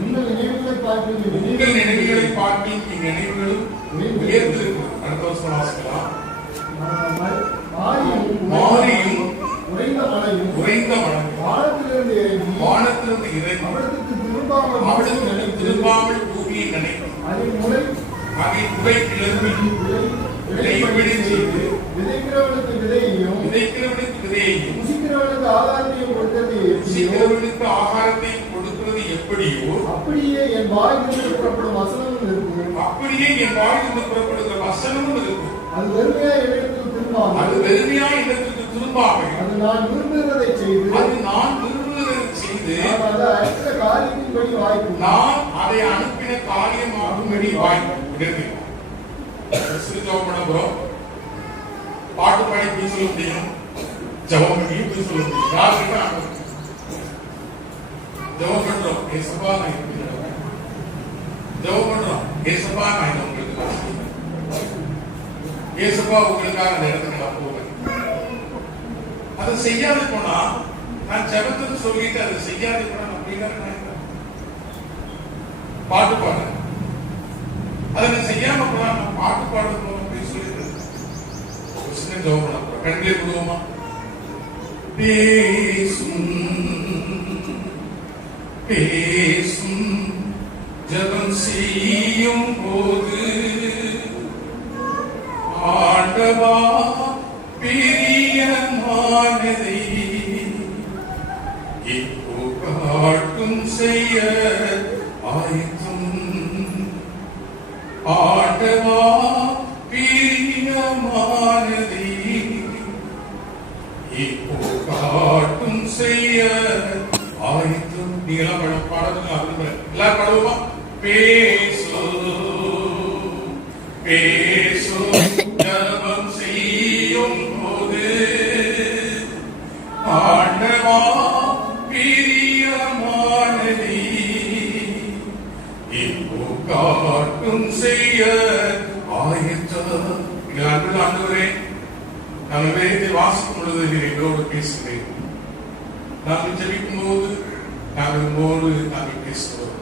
உங்கள் நினைவுகளை பார்த்து நினைவுகளும் உயர்ந்திருக்கும். அடுத்த வருஷம் வாசிக்கலாம். மாரியும் உறைந்த மழையும் வானத்திலிருந்து இறங்கி அவளுக்கு திரும்பாமல் பூமியை நினைக்கும். அதில் முளை கிளம்பி விளைவிடை செய்து விதைக்கிறவனுக்கு விதையையும் புசிக்கிறவனுக்கு கொடுக்கிறது எப்படியோ அப்படியே என் வாயிலிருந்து புறப்படும் வசனமும் இருக்கும். அது வெறுமையா இடத்துக்கு திரும்பாமல் அது நான் விரும்புகிறதை செய்து நான் அதை அனுப்பின காரியமாகும்படி வாய்ப்பு. பாட்டு பாடி போய் சொல்ல முடியும், ஜபம் பண்ணி போய் சொல்ல முடியும். யாருக்கிட்ட ஜபம் பண்றோம், ஏசப்பா நான் ஜபம் பண்றோம், ஏசப்பா நான் உங்களுக்கு ஏசப்பா உங்களுக்காக அந்த இடத்துக்கு நான் போவேன். அதை செய்யாது போனா நான் ஜபத்துக்கு சொல்லிட்டு அதை செய்யாது போனா பாட்டு பாட அதை செய்யாம போனா நான் பாட்டு பாடுறது அப்படின்னு சொல்லிட்டு ஜபம் பண்ண போறேன். கண்களே விடுவோமா? பேசும் ஜபம் செய்யும் போது ஆண்டவா பிரியமானதை இப்போ காட்டும் செய்ய ஆயத்தம். ஆண்டவா பிரியமானதை இப்போ காட்டும் செய்ய ஆயத்தம். நீங்களாம் பாடணும் அப்படின்னு எல்லாரும் பாடுவோமா? பேசோ பேசோ ஜபம் செய்யும் போது ஆண்டவா பிரியமானதை இப்போ காட்டும் செய்ய ஆயத்தம். ஆண்டவரே, நாங்கள் வேதத்தை வாசிக்கும் பொழுது நீர் எங்களோடு பேசுகிறேன். நாங்கள் ஜெபிக்கும் போது நாங்கள் பேசுகிறோம்.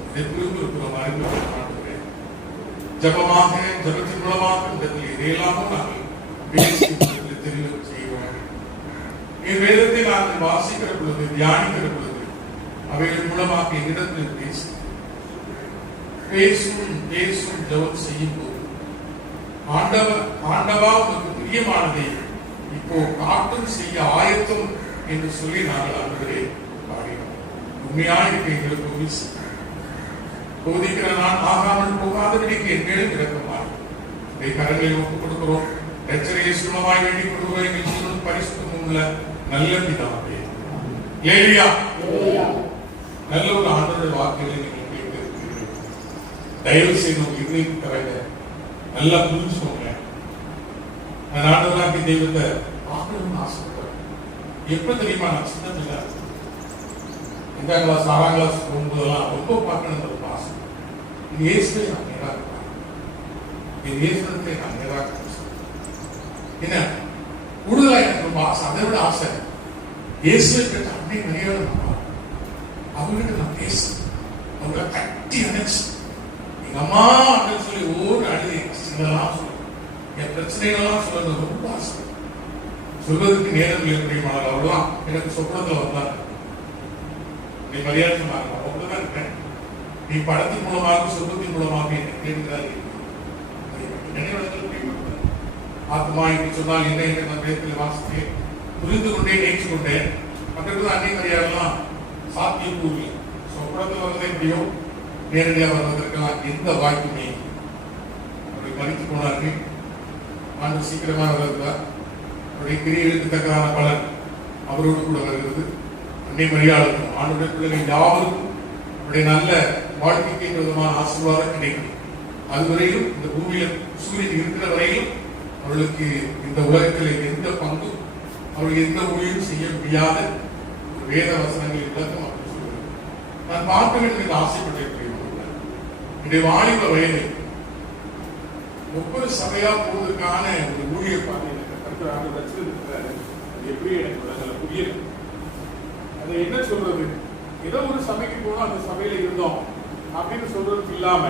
ஜபமாக ஜபத்தின் மூலமாக இதையெல்லாமும் நாங்கள் பேசி தெரிவு செய்வோம். என் வேதத்தை நாங்கள் வாசிக்கிற பொழுது, தியானிக்கிற பொழுது அவைகள் மூலமாக என்னிடத்தில் பேசும் ஜபம் செய்யும் போது ஆண்டவா உங்களுக்கு பிரியமானதை இப்போ காட்டும் செய்ய ஆயத்தம் என்று சொல்லி நாங்கள் ஆண்டவரே பாடினோம். உண்மையாக எங்களுக்கு போதிக்கிற நான் ஆகாமல் போகாதபடிக்கு என் மேலும் இரக்கமாய் இதை கரங்களை ஒப்புக் கொடுக்கிறோம். ரட்சகரை சுலமாய் வேண்டிக் கொள்கிறோம். எங்கள் ஜீவனும் பரிசுத்தமும் உள்ள நல்ல பிதாவே. ஏலியா நல்ல ஒரு ஆண்டவருடைய வார்த்தைகளை நீங்கள் கேட்டிருக்கிறீர்கள். தயவு செய்து உங்களுக்கு தவிர நல்லா புரிஞ்சுக்கோங்க. நான் ஆண்டவராகிய தெய்வத்தை பார்க்கணும்னு ஆசைப்படுறேன். எப்ப தெரியுமா? நான் சின்ன பிள்ளை 5ஆம் கிளாஸ் 6ஆம் கிளாஸ் போகும்போதெல்லாம் ரொம்ப பார்க்கணும் ஒரு ஆசை. இது இயேசுவை நான் நேராக இருப்பேன். இது இயேசுவை நான் நேராக என்ன கூடுதலா எனக்கு ரொம்ப ஆசை. அதை விட ஆசை இயேசுவை பெற்ற அன்னை மரியாதை அவங்ககிட்ட நான் பேசுறேன். அவங்கள கட்டி அணைச்சு எங்க அம்மா அப்படின்னு சொல்லி ஓடு அழுதி இதெல்லாம் சொல்லுவேன். என் பிரச்சனைகள்லாம் சொல்றது ரொம்ப ஆசை. சொல்வதற்கு நேரம் எப்படிமானால் அவ்வளவுதான் எனக்கு சொப்பனத்துல வந்தாங்க. நீ மரியாதை சொன்னாங்க. அவ்வளவுதான் இருக்கேன். நீ படத்தின் மூலமாக சொப்பத்தின் மூலமாக என்னை கேட்கிறார்கள். ஆத்மா என்று சொன்னால் என்ன என்று நான் வேதத்தில் வாசித்தேன், புரிந்து கொண்டேன், நேற்று கொண்டேன். மற்றது அன்னை மரியாதைலாம் சாத்தியக்கூறு சொப்பனத்தில் வந்ததே எப்படியோ நேரடியாக வருவதற்கெல்லாம் எந்த வாய்ப்புமே அவரை மறித்து போனார்கள். ஆண்டு சீக்கிரமாக வருகிறார். அவருடைய கிரியை எழுத்துத்தக்கதான பலன் அவரோடு கூட வருகிறது. அன்னை மரியாதைக்கும் ஆண்டுடைய பிள்ளைகள் யாவருக்கும் அவருடைய நல்ல வாழ்க்கைக்கு விதமான ஆசீர்வாதம் கிடைக்கும். அதுவரையிலும் இந்த பூமியில சூரியன் இருக்கிற வரையிலும் அவர்களுக்கு இந்த உலகத்தில் எந்த பங்கும் அவர்கள் எந்த ஊழியும் செய்ய முடியாத வேத வசனங்கள் விளக்கம் அப்படி சொல்லுவது நான் பார்க்க வேண்டும் என்று ஆசைப்பட்டிருக்கிறேன். என்னுடைய வாலிப வயது ஒவ்வொரு சபையா போவதற்கான ஒரு ஊழியர் பார்த்து எப்படி எனக்கு புரியல. அதை என்ன சொல்றது? ஏதோ ஒரு சபைக்கு போனோம், அந்த சபையில இருந்தோம் அப்படின்னு சொல்றதுக்கு இல்லாம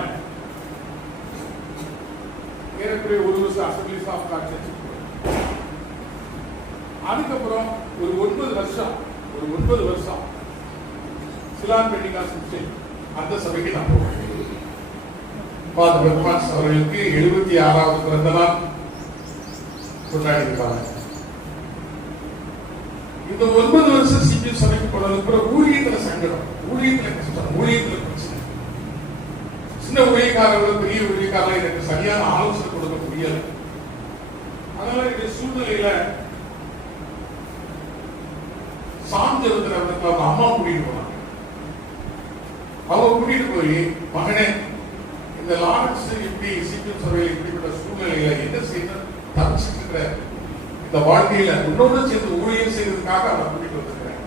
ஏறக்குறைய ஒரு வருஷம் அசம்பிளிஸ் ஆஃப் காட் சர்ச்சுக்கு போனோம். அதுக்கப்புறம் ஒரு 9 வருஷம் சிலான் பெண்டிகாஸ்ட் அந்த சபைக்கு நான் போவேன். ஃபாதர் பெர்மான்ஸ் அவர்களுக்கு 76வது பிறந்த நாள் கொண்டாடி இருக்காங்க. இந்த 9 வருஷம் சிபிஎம் சபைக்கு போனதுக்கு அப்புறம் ஊழியத்துல சங்கடம், ஊழியத்துல கஷ்டம், ஊழியத்துல பிரச்சனை. சின்ன ஊழியக்காரர்கள் பெரிய ஊழியக்காரர்கள் எனக்கு சரியான ஆலோசனை கொடுக்க முடியல. அதனால இந்த சூழ்நிலையில சாஞ்சத்துல அவங்க அம்மா கூட்டிட்டு போனாங்க. அவங்க கூட்டிட்டு போய், மகனே இந்த லாரன்ஸ் இப்படி சிபிஎம் சபையில் இப்படிப்பட்ட சூழ்நிலையில என்ன செய்யணும் தப்பிச்சுட்டு இருக்கிற இந்த வாழ்க்கையில உன்னோடு சேர்ந்து ஊழியம் செய்வதற்காக அவன் கூட்டிட்டு வந்திருக்கிறேன்.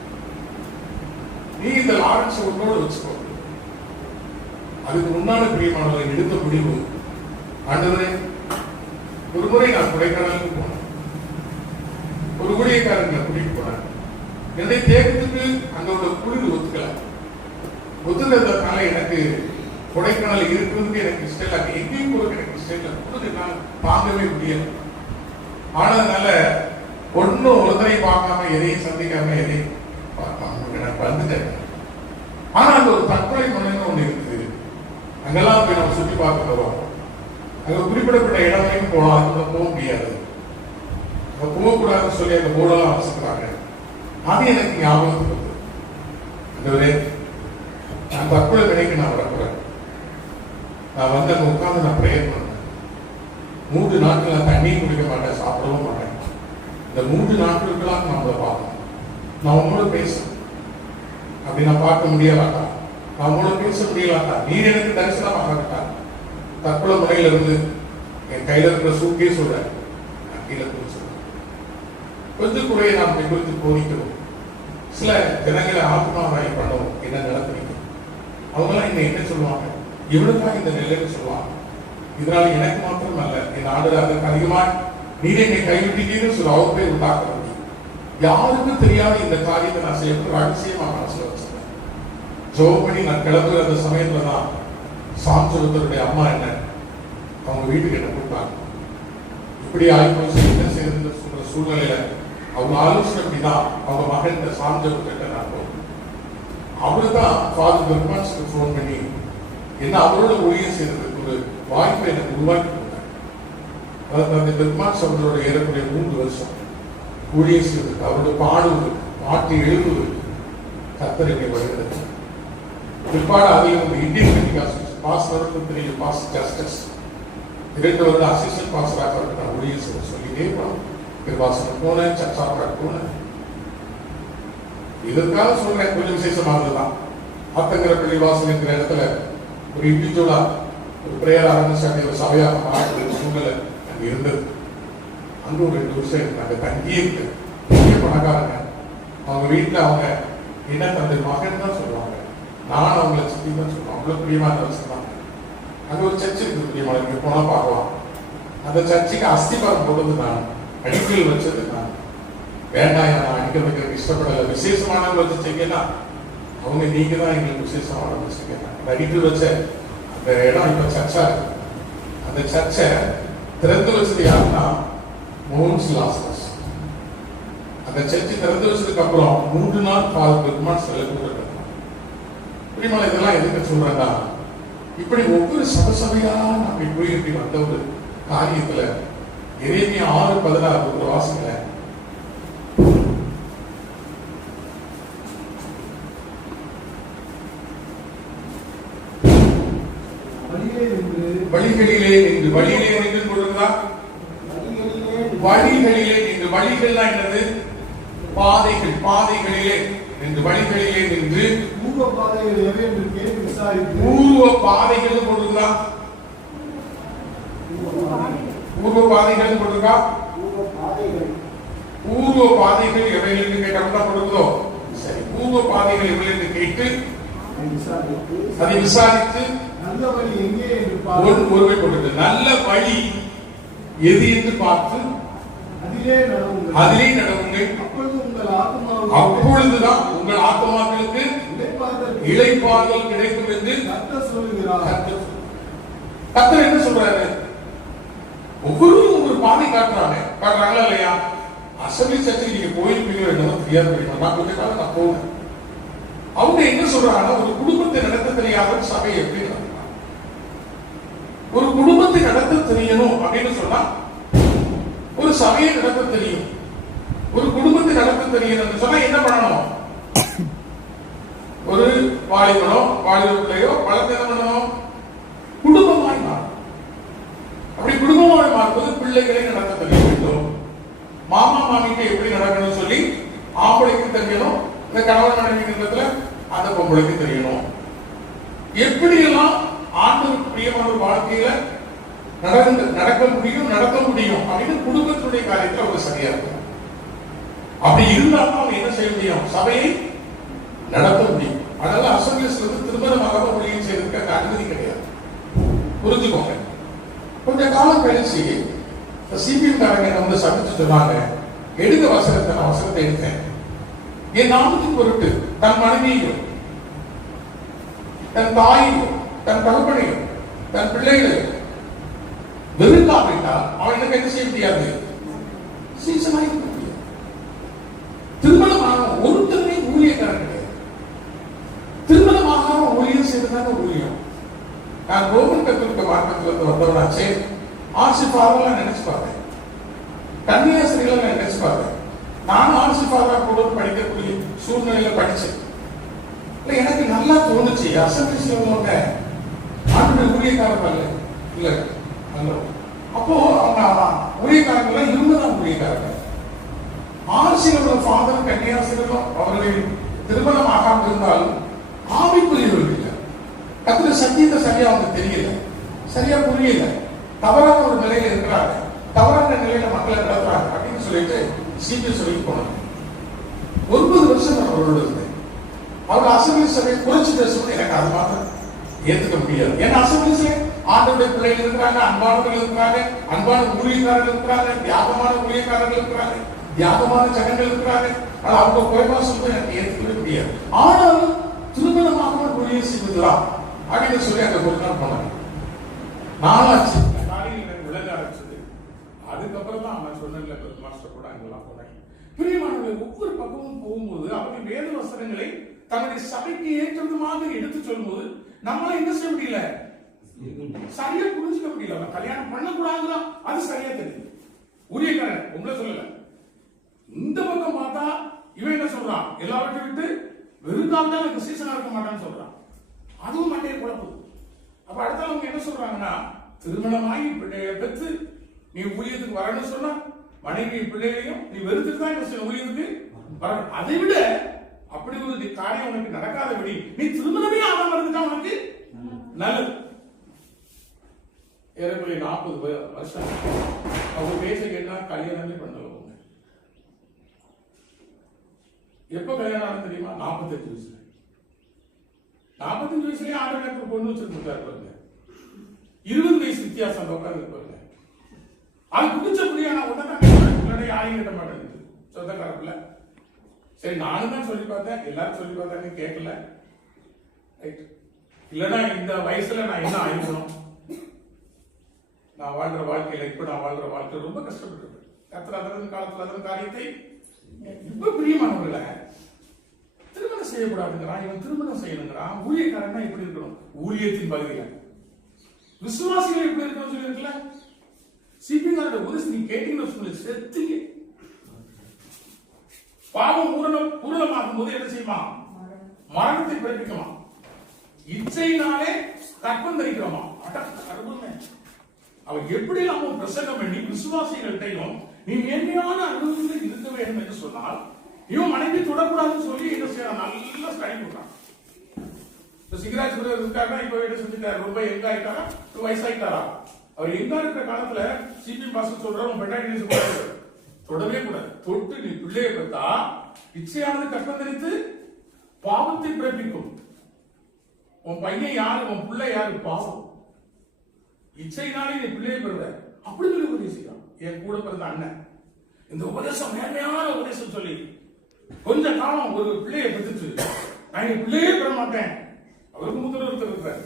நீ இந்த லாரன்ஸ் உன்னோடு வச்சுக்கோ. அதுக்கு முன்னாடி பிரியமானவர்கள் எடுத்த முடிவு, ஆண்டவரே ஒரு முறை நான் கொடைக்கானலுக்கு போனேன். ஒரு ஊழியக்காரங்களை கூட்டிட்டு போனேன். என்னை தேக்கத்துக்கு அங்க உள்ள குளிர் ஒத்துக்கிறதுனால எனக்கு கொடைக்கானல் இருக்கிறதுக்கு எனக்கு இஷ்டம் இல்லை. அங்க எங்கேயும் போறது எனக்கு இஷ்டம் இல்லை. குளிர் என்னால் தாங்கவே முடியல. ஆனதுனால ஒன்னும் ஒருத்தரை பார்க்காம எதையும் சந்திக்காம எதையும் பார்க்காம எனக்கு வந்துட்டேன். ஆனா அந்த ஒரு தற்கொலை மனன்னு ஒண்ணு இருக்குது. அங்கெல்லாம் போய் நம்ம சுற்றி பார்க்க போறோம். அங்க குறிப்பிடப்பட்ட இடம் வரைக்கும் போகலாம், அதுக்குள்ள போக முடியாது. அங்க போகக்கூடாதுன்னு சொல்லி அந்த போர்டெல்லாம் வச்சுக்கிறாங்க. அது எனக்கு ஞாபகத்துக்கு வருது. அந்தவரே நான் தற்கொலை வினைக்கு நான் வரக்கூடாது. நான் வந்து அங்க உட்கார்ந்து நான் பிரேயர் பண்ணேன். 3 நாட்கள் நான் தண்ணியும் குடிக்க மாட்டேன், சாப்பிடவும் மாட்டேன். இந்த 3 நாட்களுக்கெல்லாம் நம்மளை பார்க்கணும். நான் உங்களோட பேசுறேன். அப்படி நான் பார்க்க முடியலாட்டா, நான் உங்களோட பேச முடியலாட்டா, நீர் எனக்கு தரிசனம் ஆகட்டா. தற்கொலை முறையில இருந்து என் கையில இருக்கிற சூக்கே சொல்றேன், நான் கீழே குறிச்சு கொஞ்சம் கூட நாம் குறித்து போதிக்கிறோம். சில ஜனங்களை ஆத்மாவாய் பண்ணவும் என்ன நடத்துறீங்க, அவங்களாம் என்ன சொல்லுவாங்க, இவனுக்காக இந்த நிலைன்னு சொல்லுவாங்க. இதனால எனக்கு மாத்திரம் அல்ல, என் ஆண்டு அதற்கு அதிகமா நீர் என்னை கைவிட்டீங்கன்னு சொல்ல அவர் போய் உண்டாக்க முடியும். யாருக்கும் தெரியாத இந்த காரியத்தை நான் செய்யறது ரகசியமா மனசுல வச்சிருக்கேன். ஜோம் பண்ணி நான் கிளம்புற அந்த சமயத்துல தான் சாந்தருடைய அம்மா என்ன அவங்க வீட்டுக்கு என்ன கூப்பிட்டாங்க. இப்படி ஆய்வு என்ன செய்யறது சொல்ற சூழ்நிலையில அவங்க ஆலோசனை அப்படிதான் அவங்க மகன் இந்த சாந்தருக்கிட்ட நான் போறேன். அவரு தான் ஃபாதர் பெர்மான்ஸ்க்கு ஃபோன் பண்ணி என்ன அவரோட ஊழியம் செய்யறதுக்கு ஒரு வாய்ப்பை எனக்கு உருவாக்கி கொடுத்தாங்க. அதாவது அந்த பெர்மான்ஸ் அவர்களோட ஏறக்குறைய 3 வருஷம் ஊழியம் செய்வதற்கு, அவரோட பாட்டு எழுதுவது கர்த்தர் என்னை வருகிறது. பிற்பாடு அதில் இந்தியன் பெண்டிகாஸ்ட் பாஸ்டருக்கு தெரியும், பாஸ் ஜஸ்டிஸ் 2 வருட அசிஸ்டன்ட் பாஸ்டராக நான் ஊழியம் செய்ய சொல்லிட்டே போனேன். கிருபாசனம் போனேன், சர்ச்சாப்பாடு போனேன். இதற்காக சொல்றேன், கொஞ்சம் விசேஷமானதுதான். அத்தங்கிற பள்ளிவாசல் என்கிற இடத்துல ஒரு இண்டிவிஜுவலா ஒரு பிரேயர் ஆரம்பிச்சாங்க, ஒரு சபையாக மாற்ற சூழ்நிலை அங்க இருந்தது. அங்க ஒரு 2 வருஷம் நாங்க தங்கி இருக்கு. பெரிய பணக்காரங்க, அவங்க வீட்டுல அவங்க என்ன தந்தை மகன் தான் சொல்லுவாங்க, நான் அவங்களை சுத்தி தான் சொல்லுவாங்க. அவ்வளவு பிரியமான வச்சுருந்தாங்க. அங்க ஒரு சர்ச்சு இருக்கு, பிரியமான இங்க போனா பார்க்கலாம். அந்த சர்ச்சுக்கு அஸ்திபாரம் போட்டது நான், அடிக்கல் வச்சது நான். வேண்டாம், நான் அடிக்கல் வைக்கிறதுக்கு இஷ்டப்படல. விசேஷமானவங்க வச்சுட்டீங்கன்னா அவங்க நீங்க தான் எங்களுக்கு விசேஷமான வச்சுருக்கீங்க. அடிக்கல் வச்ச அந்த இடம் இப்ப சர்ச்சா இருக்கு. அந்த சர்ச்சை திறந்து வச்சது யாருன்னா மோன்ஸ் லாஸ்டஸ். அந்த சர்ச்சை திறந்து வச்சதுக்கு அப்புறம் 3 நாள் ஃபாதர் பெர்மான்ஸ் கூப்பிட்டு பிரியமான இதெல்லாம் எதுக்கு சொல்றேன்னா, இப்படி ஒவ்வொரு சபையா நம்ம இப்படி வந்த ஒரு காரியத்துல எரேமியா 6:16 வாசிக்கல. வழிகளிலே நின்று, வழியிலே நின்று கொடுத்தா வழிகளிலே நின்று, வழிகள்லாம் என்னது, பாதைகள், பாதைகளிலே நின்று, வழிகளிலே நின்று பூர்வ பாதைகள் எவை என்று கேட்டு விசாரித்து, பூர்வ பாதைகள் கொடுத்தா, பூர்வ பாதைகள் கொடுத்தா, பூர்வ பாதைகள் எவை என்று கேட்டா கொடுத்தோ சரி. பூர்வ பாதைகள் எவை என்று கேட்டு அதை விசாரித்து நல்ல வழி எங்கே என்று ஒருவை கொடுத்து, நல்ல வழி எது என்று பார்த்து அதிலே நடவுங்கள். அப்பொழுதுதான் உங்கள் ஆத்மாக்களுக்கு இளைப்பாறுதல் கிடைக்கும் என்று கர்த்தர் சொல்லுகிறார். கர்த்தர் என்ன சொல்றாரு? ஒவ்வொருவரும் ஒரு பாதை காட்டுறாங்களா இல்லையா? அசம்பிளி சர்ச்சுக்கு நீங்க போயிருப்பீங்களோ என்னமோ தெரியாது. நான் கொஞ்ச காலம் நான் போனேன். அவங்க என்ன சொல்றாங்கன்னா, ஒரு குடும்பத்தை நடத்த தெரியாத சபை எப்படி நடத்தலாம்? ஒரு குடும்பத்தை நடத்த தெரியணும் அப்படின்னு சொன்னா ஒரு சபையை நடத்த தெரியும். ஒரு குடும்பத்தை நடத்த தெரியணும்னு சொன்னா என்ன பண்ணணும்? ஒரு வாலிபனோ வாலிபர்களையோ வளர்த்து என்ன பண்ணணும்? குடும்பமாய் மாறும். அப்படி குடும்பமாய் மாறும்போது பிள்ளைகளை நடத்த தெரிய வேண்டும். மாமா மாமிக்கு எப்படி நடக்கணும்னு சொல்லி ஆம்பளைக்கு தெரியணும். இந்த கணவன் மனைவி இடத்துல அந்த பொம்பளைக்கு தெரியணும். எப்படியெல்லாம் ஆண்டவருக்கு பிரியமான ஒரு வாழ்க்கையில நடக்க முடியும், நடத்த முடியும் அப்படின்னு குடும்பத்துடைய காரியத்துல ஒரு சரியா இருக்கும். அப்படி இருந்தாலும் அவங்க என்ன செய்ய முடியும்? சபையை நடத்த முடியும். அதனால அசம்பிளிஸ் திருமணமாக ஊழியம் செய்யறதுக்கு அனுமதி கிடையாது. புரிஞ்சுக்கோங்க. கொஞ்ச காலம் கழிச்சு சிபிஎம் காரங்க வந்து சந்திச்சு சொன்னாங்க, எடுக்க வசனத்தை நான் வசனத்தை எடுத்தேன். என் நாமத்தின் பொருட்டு தன் மனைவியையும் தன் தாயையும் தன் தகப்பனையும் தன் பிள்ளைகளையும் வெறுக்காவிட்டால் அவன் எனக்கு என்ன செய்ய முடியாது? சீசனாக இருக்க முடியாது. திருமணமாக ஒருத்தருமே ஊழியக்காரன் கிடையாது. திருமணமாக ஊழியம் செய்ததான ஊழியம். நான் ரோமன் கத்தோலிக்க மார்க்கத்தில் இருந்து வந்தவனாச்சே. ஆசிஃபாரெல்லாம் நினைச்சு பார்த்தேன். கன்னியாஸ்திரிகளை நினைச்சு பார்த்தேன். நான் ஆசிஃபாரா கூட படிக்கக்கூடிய சூழ்நிலையில படிச்சேன். எனக்கு நல்லா தோணுச்சு, அசம்பிளிஸ்ல உள்ளவங்க ஆண்டு ஊழியக்காரர்கள் இல்ல அல்ல. அப்போ அவங்க ஊழியக்காரர்கள் இருந்துதான் ஊழியக்காரர்கள். ஆசிரியர்களோட ஃபாதர் கன்னியாஸ்திரிகளும் அவர்களை திருமணம் ஆகாமல் இருந்தாலும் ஆவிக்குரியவர்கள் இல்லை. கத்திர சத்தியத்தை சரியா அவங்க தெரியல, சரியா புரியல, தவறான ஒரு நிலையில இருக்கிறாங்க, தவறான நிலையில மக்களை நடத்துறாங்க அப்படின்னு சொல்லிட்டு சிபிஎஸ் சொல்லி போனாங்க. 9 வருஷம் நான் அவரோட இருந்தேன். அவர் அசம்பிளி சபையை குறைச்சு பேசுவது எனக்கு அது மாத்திரம் ஏத்துக்க முடியாது. ஏன்னா அசம்பிளிஸ்ல ஆண்டவருடைய பிள்ளைகள் இருக்கிறாங்க, அன்பானவர்கள் இருக்கிறாங்க, அன்பான ஊழியக்காரர்கள் இருக்கிறாங்க, தியாகமான ஊழியக்காரர்கள் இருக்கிறாங்க, தியாகமான ஜனங்கள் இருக்கிறாங்க. ஆனா அவங்க குறைவா சொல்றது எனக்கு ஏற்றுக்கவே முடியாது. ஆனாலும் திருமணமாக ஊழியம் செய்வதா அப்படின்னு சொல்லி அந்த ஒரு நாள் போனாங்க. நாளாச்சு காலையில் எனக்கு விளங்க ஆரம்பிச்சது. அதுக்கப்புறம் தான் நான் சொன்ன மாஸ்டர் கூட அங்கெல்லாம் போனாங்க. பிரியமானவர்கள் ஒவ்வொரு பக்கமும் போகும்போது அவர்கள் வேத வசனங்களை தன்னுடைய சபைக்கு ஏற்றது மாதிரி எடுத்து சொல்லும்போது நம்மளால என்ன செய்ய முடியல? சரியா புரிஞ்சுக்க முடியல. அவன் கல்யாணம் பண்ணக்கூடாதுதான் அது சரியா தெரியுது. ஊழியக்காரன் உங்களை சொல்லல. இந்த பக்கம் பார்த்தா இவன் என்ன சொல்றான்? எல்லாவற்றையும் விட்டு வெறுக்காவிட்டா எனக்கு சீசனா இருக்க மாட்டான்னு சொல்றான். அதுவும் மண்டையை குழப்பது. அப்ப அடுத்த அவங்க என்ன சொல்றாங்கன்னா, திருமணமாகி பிள்ளையை பெற்று நீ ஊழியத்துக்கு வரணும்னு சொன்னா மனைவி பிள்ளைகளையும் நீ வெறுத்துட்டு தான் என்ன ஊழியத்துக்கு வரணும். அதை விட அப்படி ஒரு காரியம் உனக்கு நடக்காதபடி நீ திருமணமே ஆகாம இருந்துட்டா உனக்கு நல்லது. ஏறக்குறைய 40 வருஷம் அவங்க பேச கேட்டா கல்யாணமே பண்ணல. எப்ப கல்யாணம் ஆனது தெரியுமா? 45 வயசுல. 45 வயசுலயே ஆண்டவருக்கு பொண்ணு வச்சிருக்காரு பாருங்க. 20 வயசு வித்தியாசம் உட்கார்ந்து பாருங்க. அது குடிச்சபடியா நான் உடனே யாரையும் கட்ட மாட்டேன் சொந்தக்காரப்புல. சரி நானும் தான் சொல்லி பார்த்தேன், எல்லாரும் சொல்லி பார்த்தாங்க, கேட்கல. இல்லைன்னா இந்த வயசுல நான் என்ன ஆயிருக்கணும்? நான் வாழ்ற வாழ்க்கையில இப்ப நான் வாழ்ற வாழ்க்கை ரொம்ப கஷ்டப்பட்டு கத்திர காலத்துல அதன் காரியத்தை இப்ப பிரியமானவர்கள திருமணம் செய்யக்கூடாதுங்கிறான். இவன் திருமணம் செய்யணுங்கிறான். ஊழியக்காரன் எப்படி இருக்கணும்? ஊழியத்தின் பகுதியில விசுவாசிகள் எப்படி இருக்கணும் சொல்லி இருக்குல்ல. சிபிஆரோட உதவி நீங்க கேட்டீங்கன்னு சொல்லி செத்துங்க. பாவம் பூரணமாகும் போது என்ன செய்யுமா? மரணத்தை பிறப்பிக்குமா? இச்சையினாலே கற்பம் தரிக்கிறோமா? அவன் எப்படி நம்ம பிரசங்கம் பண்ணி விசுவாசிகள்கிட்டையும் நீ மேன்மையான அனுபவத்தில் இருக்க வேண்டும் என்று சொன்னால் இவன் மனைவி தொடக்கூடாதுன்னு சொல்லி என்ன செய்யறான்? நல்லா ஸ்டடி பண்றான். சிங்கராஜ் இருக்காருன்னா இப்ப என்ன செஞ்சுட்டாரு? ரொம்ப எங்க ஆயிட்டாரா? வயசாயிட்டாரா? அவர் எங்க இருக்கிற காலத்துல சிபி பாஸ்டர் சொல்றாரு பெண்டாயிட்டு தொடவே கூடாது. தொட்டு நீ பிள்ளையை பெற்றா இச்சையானது கற்பம் தரித்து பாவத்தை பிறப்பிக்கும். உன் பையன் யாரு? உன் பிள்ளை யாரு? பாவம். இச்சையினாலே நீ பிள்ளையை பெறுவ அப்படி சொல்லி உபதேசிக்கிறான். என் கூட பிறந்த அண்ணன் இந்த உபதேசம் நேர்மையான உபதேசம் சொல்லி கொஞ்ச காலம் ஒரு பிள்ளையை பெற்றுச்சு நான் பிள்ளையே பெற மாட்டேன். அவருக்கு முதல் ஒருத்தர் இருக்கிறார்.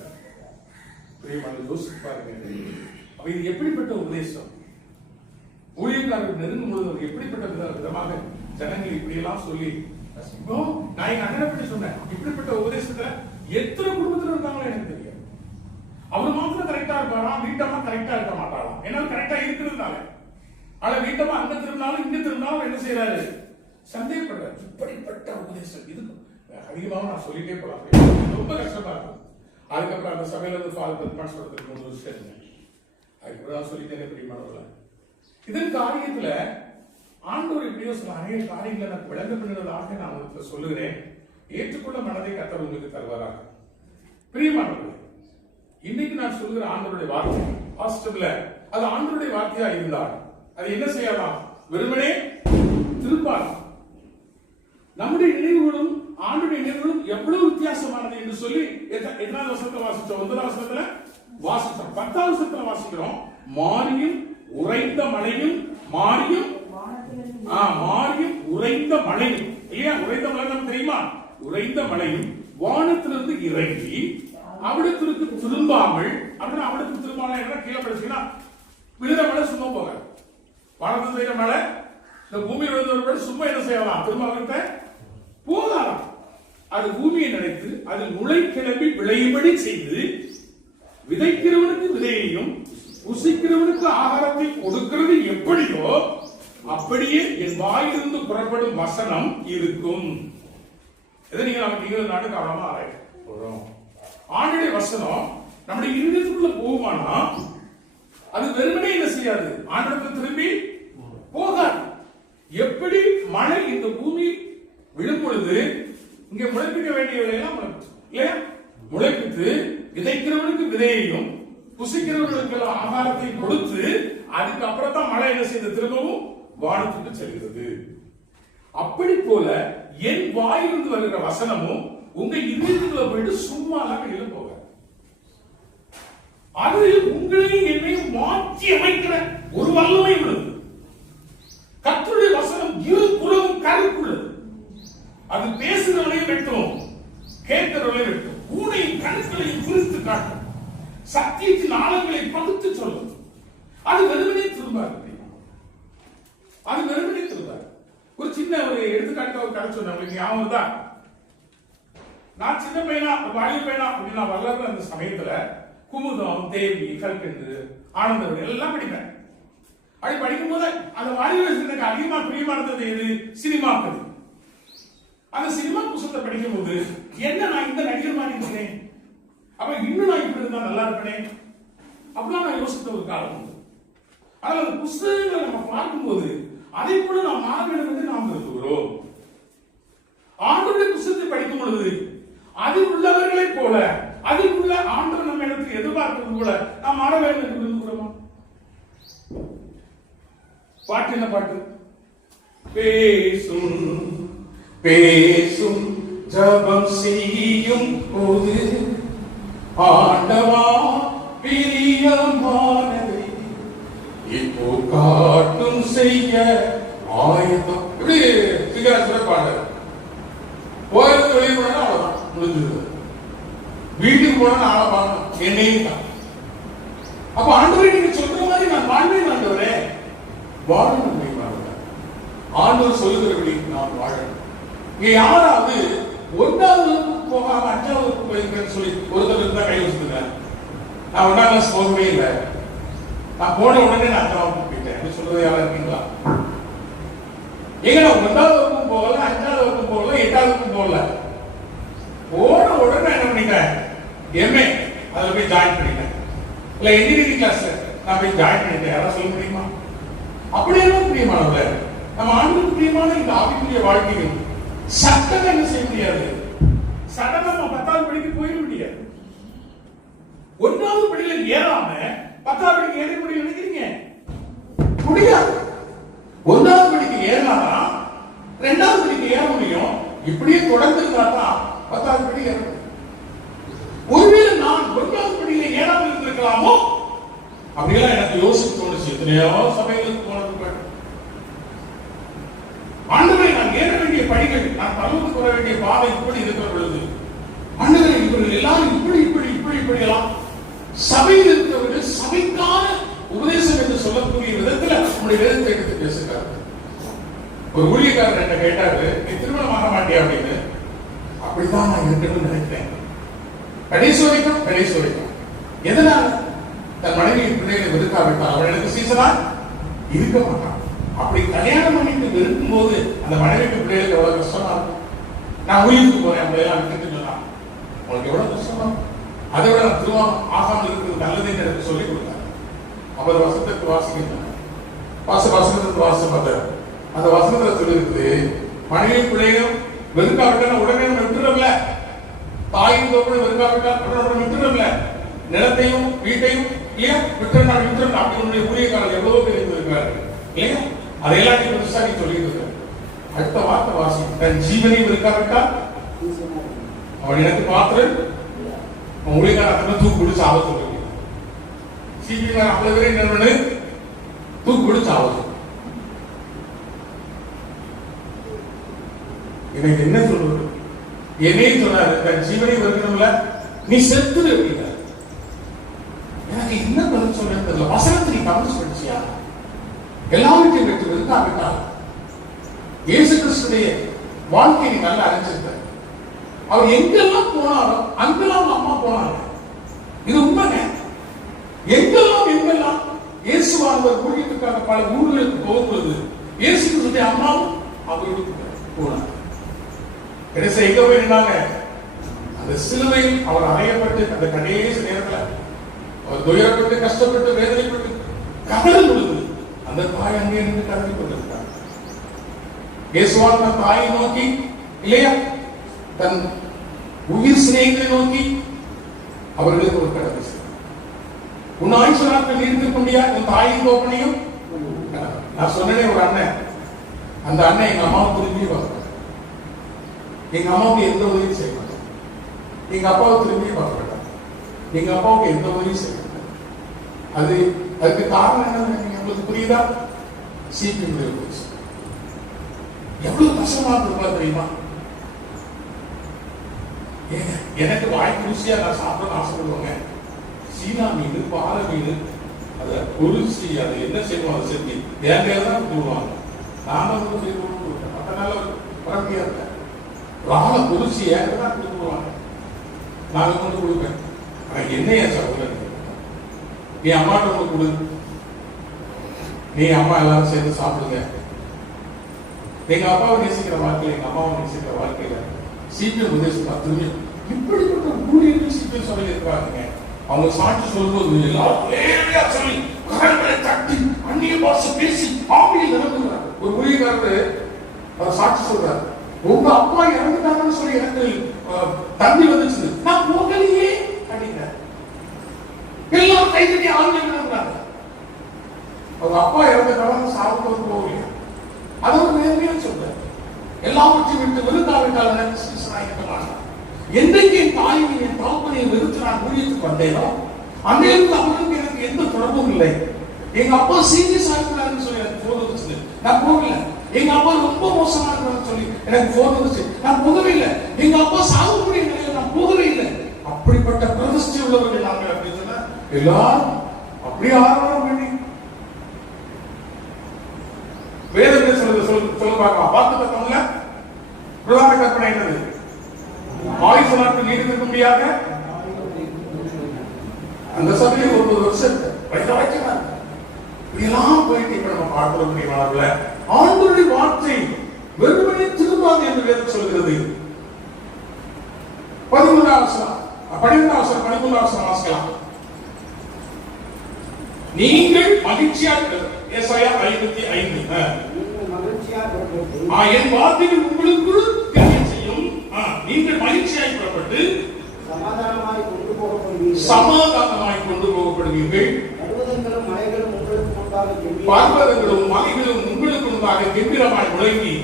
யோசிச்சு பாருங்க, அப்ப இது எப்படிப்பட்ட உபதேசம்? ஊழியக்காரர்கள் நெருங்கும் பொழுது எப்படிப்பட்ட விதமாக ஜனங்கள் இப்படி எல்லாம் சொல்லி, நான் எங்க அண்ணனை பற்றி சொன்னேன், இப்படிப்பட்ட உபதேசத்துல எத்தனை குடும்பத்தில் இருக்காங்களோ எனக்கு தெரியாது. அவர் மாத்திரம் கரெக்டா இருப்பாராம், வீட்டம்மா கரெக்டா இருக்க மாட்டாராம். ஏன்னா கரெக்டா இருக்கிறதுனால. ஆனா வீட்டம்மா அங்க திரும்பினாலும் இங்க திரும்பினாலும் என்ன செய்யறாரு? சந்தேகப்படுறாரு. இப்படிப்பட்ட உபதேசம் இது அதிகமாக நான் சொல்லிட்டே போலாம், ரொம்ப கஷ்டமா இருக்கும். அதுக்கப்புறம் அந்த சபையில இருந்து ஃபால் பெர்ஃபார்மன்ஸ் பண்றதுக்கு 3 வருஷம் இருந்தேன். அதுக்கப்புறம் சொல்லிட்டேன் பிரியமானவர்களே, இதன் காரியத்துல ஆண்டவர் எப்படியோ சில அநேக காரியங்களை எனக்கு விளங்க பண்ணுவதாக நான் உங்களுக்கு சொல்லுகிறேன். ஏற்றுக்கொள்ள மனதை கர்த்தர் உங்களுக்கு தருவாராக. பிரியமானவர்களே, இன்னைக்கு நான் சொல்லுகிற ஆண்டவருடைய வார்த்தை வாஸ்தவத்துல அது ஆண்டவருடைய வார்த்தையா இருந்தால் அது என்ன செய்யலாம்? வெறுமனே திருப்பார். நம்முடைய நினைவுகளும் ஆண்டுடைய நினைவுகளும் எவ்வளவு வித்தியாசமானது என்று சொல்லி எத்தனாவது வருஷத்துல வாசிச்சோம்? 9வது வருஷத்துல வாசிச்சோம். 10வது வருஷத்துல வாசிக்கிறோம். மாரியும் உறைந்த மழையும், மாரியும் உறைந்த மழையும். இல்லையா? உறைந்த மழை நமக்கு தெரியுமா? உறைந்த மழையும் வானத்திலிருந்து இறங்கி அவிடத்திற்கு திரும்பாமல், அப்படின்னா அவிடத்துக்கு திரும்பாமல் என்ன கீழே படிச்சீங்கன்னா விழுத மழை சும்மா போகாது. வானத்தில் செய்யற மழை இந்த பூமியில் விழுந்தவர்கள் சும்மா என்ன செய்யலாம்? திரும்ப அவர்கிட்ட போகலாம். அது பூமியை நினைத்து அது முளை கிளம்பி விளையும்படி செய்து விதைக்கிறவனுக்கு விதையையும் புசிக்கிறவனுக்கு ஆகாரத்தை கொடுக்கிறது எப்படியோ அப்படியே என் வாயிலிருந்து புறப்படும் வசனம் இருக்கும். இதை நீங்க நாடு காலமா ஆராயும். ஆண்டுடைய வசனம் நம்முடைய இருதயத்துக்குள்ள போகுமானா அது வெறுமனே என்ன செய்யாது? ஆண்டவருக்கு திரும்பி போகாது. எப்படி மழை இந்த பூமி விழும் பொழுது இங்க முளைப்பிக்க வேண்டிய வேலையெல்லாம் முளைப்பிச்சு இல்லையா? முளைப்பித்து விதைக்கிறவனுக்கு விதையையும் புசிக்கிறவர்களுக்கு ஆகாரத்தை கொடுத்து அதுக்கப்புறம் தான் மழை என்ன செய்து திரும்பவும் வானத்துக்கு செல்கிறது. அப்படி போல என் வாயிலிருந்து வருகிற வசனமும் உங்க இதயத்துக்குள்ள போயிட்டு சும்மா வெளியில போக, அது உங்களையும் என்னையும் மாற்றி அமைக்கிற ஒரு வல்லமை உள்ளது. கர்த்தருடைய வசனம் இருபுறமும் கருக்குள்ளது. அது பேசுகிறவனையும் வெட்டும், கேட்கிறவனையும் வெட்டும், ஊனையும் கருக்களையும் குறித்து காட்டும், சத்தியத்தின் ஆழங்களை பகுத்து சொல்லும். அது வெறுமனே திரும்பாது. அது வெறுமனே திரும்பாது. ஒரு சின்ன ஒரு எடுத்துக்காட்டு ஒரு கதை சொன்னேன், உங்களுக்கு ஞாபகம் தான். நான் சின்ன பையனா வாலி பையனா அப்படின்னு நான் வளர்ற அந்த சமயத்துல குமுதம், தேவி, கல்கண்டு, ஆனந்தம் எல்லாம் படிப்பேன். அப்படி படிக்கும் போது அந்த வாலி வயசுல எனக்கு அதிகமா பிரியமானது எது? சினிமாக்கள். அந்த சினிமா புத்தகத்தை படிக்கும் போது என்ன நான் இந்த நடிகர் மாதிரி இருக்கேன், அப்ப இன்னும் நான் இப்படி இருந்தா நல்லா இருப்பேனே அப்படிலாம் நான் யோசித்த ஒரு காலம் உண்டு. ஆனால் அந்த புத்தகங்களை நம்ம பார்க்கும்போது அதை கூட நாம் மாற வேண்டும் என்று நாம் விரும்புகிறோம். ஆண்டவருடைய புத்தகத்தை படிக்கும் பொழுது அதில் உள்ளவர்களை போல, அதில் உள்ள ஆண்டவர் நம்ம இடத்தில் எதிர்பார்ப்பது போல நாம் மாற வேண்டும் என்று விரும்புகிறோமா? பாட்டு என்ன பாட்டு? பேசும் பேசும் ஜபம் செய்யும் போது ஆண்டவா பிரியமானதை இப்போ காட்டும் செய்ய ஆயுதம். இப்படி சிறப்பாடு போயிருந்து வெளியே போனா அவ்வளவுதான் முடிஞ்சது. வீட்டுக்கு போனா ஆளை பார்க்கணும், என்னையும் தான். அப்ப ஆண்டவரை நீங்க சொல்ற மாதிரி நான் வாழ்வேன். ஆண்டவரே வாழணும். ஆண்டவர் சொல்லுகிறபடி நான் வாழணும். இங்க யாராவது 1வது வகுப்பு போகாம 5வது வகுப்பு போயிருக்கேன்னு சொல்லி ஒருத்தர் இருந்தா கை வச்சுருங்க. நான் 1ஆம் கிளாஸ் போகவே இல்லை, நான் போன உடனே நான் 5ஆம் வகுப்பு போயிட்டேன் சொல்றது யாரா இருக்கீங்களா? ஏங்க நான் 1வது வகுப்பும் போகல, 5வது வகுப்பும் போகல, 8வது வகுப்பும் போகல, போன உடனே என்ன பண்ணிட்டேன்? எம்ஏ அதுல போய் ஜாயின் பண்ணிட்டேன். இல்ல இன்ஜினியரிங் கிளாஸ் நான் போய் ஜாயின் பண்ணிட்டேன். யாராவது சொல்ல முடியுமா? அப்படியெல்லாம் பிரியமானவர்களே, நம்ம ஆண்டுக்கு பிரியமான இந்த ஆவிக்குரிய வாழ்க்கையும் சட்டம் என்ன செய்ய முடியாது. சட்டம் நம்ம 10வது படிக்க போயிட முடியாது. 1வது படியில ஏறாம 10வது படிக்க ஏற முடியும் நினைக்கிறீங்க? முடியாது. 1வது படிக்க ஏறினாதான் 2வது படிக்க ஏற முடியும். இப்படியே தொடர்ந்து இருந்தாதான் 10வது படி ஏற முடியும். ஒருவேளை நான் 1வது படியில ஏறாமல் இருந்திருக்கலாமோ அப்படியெல்லாம் எனக்கு யோசித்து தோணுச்சு. எத்தனையோ சபைகளுக்கு போனது ஆண்டவரை நான் ஏற வேண்டிய படிகள், நான் பரலோகத்துக்கு வர வேண்டிய பாதை இப்படி இருக்கிற பொழுது ஆண்டவரே இவர்கள் எல்லாரும் இப்படி எல்லாம் சபையில் இருக்கிறவர்கள் சபைக்கான உபதேசம் என்று சொல்லக்கூடிய விதத்தில் நம்முடைய வேதத்தை எடுத்து பேசுகிறார். ஒரு ஊழியக்காரர் என்ன கேட்டாரு, நீ திருமணம் ஆக மாட்டியா அப்படின்னு. அப்படித்தான் நான் இருக்கணும்னு நினைக்கிறேன். கடைசி வரைக்கும் எதனால தன் மனைவியின் பிள்ளைகளை வெறுக்காவிட்டால் அவள் எனக்கு சீசனா இருக்க மாட்டான். அப்படி கல்யாணம் பண்ணிட்டு இருக்கும் போது அந்த மனைவிக்கு பிள்ளைகளுக்கு எவ்வளவு கஷ்டமா இருக்கும். நான் ஊழியத்துக்கு போறேன், அப்படியெல்லாம் விட்டுட்டு சொன்னான், உங்களுக்கு எவ்வளவு கஷ்டமா. அதை விட நான் திருமணம் ஆகாமல் இருக்கிறது நல்லதுன்னு எனக்கு சொல்லிக் கொடுத்தாங்க. 50 வசனத்துக்கு வாசிக்கின்றன. வசனத்துக்கு வாசிப்பாரு. அந்த வசனத்துல சொல்லிருக்குது, மனைவியின் பிள்ளைகளும் வெறுக்காவிட்டால் உடனே நம்ம விட்டுறோம்ல, தாயின் தோப்பனை வெறுக்காவிட்டால் உடனே விட்டுறோம்ல, நிலத்தையும் வீட்டையும் இல்லையா விட்டுறா அப்படி ஊழியக்காரர்கள் எவ்வளவோ பேர் இருக்கிறார்கள் இல்லையா. அதையெல்லாம் நீ புதுசாக சொல்லிட்டு இருக்க. அடுத்த வார்த்தை வாசி, தன் ஜீவனையும் இருக்காவிட்டால் அவன் எனக்கு பார்த்து ஊழியக்காரன் தூக்கு பிடிச்சு ஆபத்து சொல்லுங்க. சிபிஐ 50 பேரை என்ன தூக்கு பிடிச்சு ஆபத்து. எனக்கு என்ன சொல்றது, என்னையும் சொன்னாரு, தன் ஜீவனை வருகிறவங்கள நீ செத்துரு அப்படின்னா. எனக்கு என்ன பதில் சொல்றது தெரியல. வசனத்தை நீ கவனிச்சு படிச்சியா? எல்லாவற்றையும் வெற்றி இருக்காவிட்டால் இயேசு கிறிஸ்துடைய வாழ்க்கையை நீ நல்லா அறிஞ்சிருக்க. அவர் எங்கெல்லாம் போனாலும் அங்கெல்லாம் அம்மா போனாங்க. இது உண்மைங்க. எங்கெல்லாம் இயேசுவானவர் ஊழியத்துக்காக பல ஊர்களுக்கு போகும்போது இயேசு கிறிஸ்துடைய அம்மாவும் அவர்களுக்கு போனாங்க. கடைசி எங்க போயிருந்தாங்க? அந்த சிலுவையில் அவர் அறையப்பட்டு அந்த கடைசி நேரத்தில் அவர் துயரப்பட்டு கஷ்டப்பட்டு வேதனைப்பட்டு கதறல் விழுது. அந்த தாய் அங்கே நின்று கதறி கொண்டிருக்கிறார். இயேசுவான் தன் தாயை நோக்கி இல்லையா, தன் உயிர் சிநேகிதரை நோக்கி அவர்களுக்கு ஒரு கடமை செய்தார். உன் ஆயுசு நாட்கள் நீடித்துக் கொண்டியா உன் தாயின் தோப்பனையும். நான் சொன்னேனே ஒரு அண்ணன், அந்த அண்ணன் எங்க அம்மாவை திரும்பி பார்த்தார். எங்க அம்மாவுக்கு எந்த உதவியும் செய்ய மாட்டாங்க. எங்க அப்பாவை திரும்பி பார்க்க மாட்டாங்க. எங்க அப்பாவுக்கு எந்த உதவியும் செய்ய மாட்டாங்க. அதுக்கு காரணம் என்ன உங்களுக்கு புரியுதா? சிபி எவ்வளவு கஷ்டமா இருக்கலாம் தெரியுமா? எனக்கு வாய் ருசியா நான் சாப்பிட ஆசைப்படுவாங்க. சீனா மீன், பாறை மீன், அதை பொரிச்சு அதை என்ன செய்வோம், அதை செஞ்சு தேங்காய் போடுவாங்க. நானும் அதனால வர முடியாது. ராலை பொரிச்சு ஏங்க தான் கொடுத்துருவாங்க. நாங்கள் கொண்டு கொடுப்பேன். என்னையா சகோதரன், நீ அம்மாட்ட ஒன்று கொடு, நீ அம்மா எல்லாரும் சேர்ந்து சாப்பிடுங்க. எங்க அப்பாவை நேசிக்கிற வாழ்க்கையில எங்க அம்மாவை நேசிக்கிற வாழ்க்கையில சிபிஎம் உதேசம் திரும்பி இப்படிப்பட்ட ஊழியர்கள் சிபிஎம் சொல்லி இருக்கிறாங்க. அவங்க சாட்சி சொல்லும்போது எல்லாரும் சொல்லி கரங்களை தட்டி அந்நிய பாஷை பேசி ஆவியில் நிரம்புகிறார். ஒரு ஊழியக்காரர் அவர் சாட்சி சொல்றாரு, உங்க அப்பா இறந்துட்டாங்கன்னு சொல்லி எனக்கு தண்ணி வந்துச்சு, நான் போகலையே அப்படிங்கிற. எல்லாம் கைதட்டி ஆவியில் நிரம்புறாங்க. அவங்க அப்பா இறந்துட்டாலும் சாப்பிட்டு போகலையா? அது ஒரு நேர்மையா சொல்ற. எல்லாவற்றையும் விட்டு வெறுக்காவிட்டால் என்றைக்கு என் தாயும் என் தகப்பனை வெறுத்து நான் ஊழியத்துக்கு வந்தேனோ அன்றையிலிருந்து அவர்களுக்கு எனக்கு எந்த தொடர்பும் இல்லை. எங்க அப்பா சீரியஸா இருக்கிறாருன்னு சொல்லி எனக்கு போன் வந்துச்சு, நான் போகல. எங்க அப்பா ரொம்ப மோசமா இருக்கிறான்னு சொல்லி எனக்கு போன் வந்துச்சு, நான் போகவே இல்லை. எங்க அப்பா சாகக்கூடிய நிலையில நான் போகவே இல்லை. அப்படிப்பட்ட பிரதிஷ்டை உள்ளவர்கள் நாங்கள் அப்படின்னு சொன்னா எல்லாரும் அப்படி ஆரம்பம் பண்ணி வேதத்தை சொல்ல பார்க்கலாம். பார்த்து பார்த்தோம்ல, பிரதான கற்பனை என்னது? ஆயுசு நாட்கள் நீடித்திருக்க முடியாத அந்த சபையில் 9 வருஷம் இப்படியெல்லாம் போயிட்டு இப்ப நம்ம பார்க்கிற முடியுமானவர்கள ஆண்டவருடைய வார்த்தை வெறுமனே திரும்பாது என்று வேதம் சொல்கிறது. 13 வாசிக்கலாம். நீங்கள் மகிழ்ச்சியாக ஏசாயா 55 என் வார்த்தைகள் உங்களுக்கு கிரியை செய்யும், நீங்கள் மகிழ்ச்சியாய் புறப்பட்டு சமாதானமாய் கொண்டு போகப்படுவீர்கள். பர்வதங்களும் மலைகளும் உங்களுக்கு முன்பாக கெம்பீரமாய் முழங்கி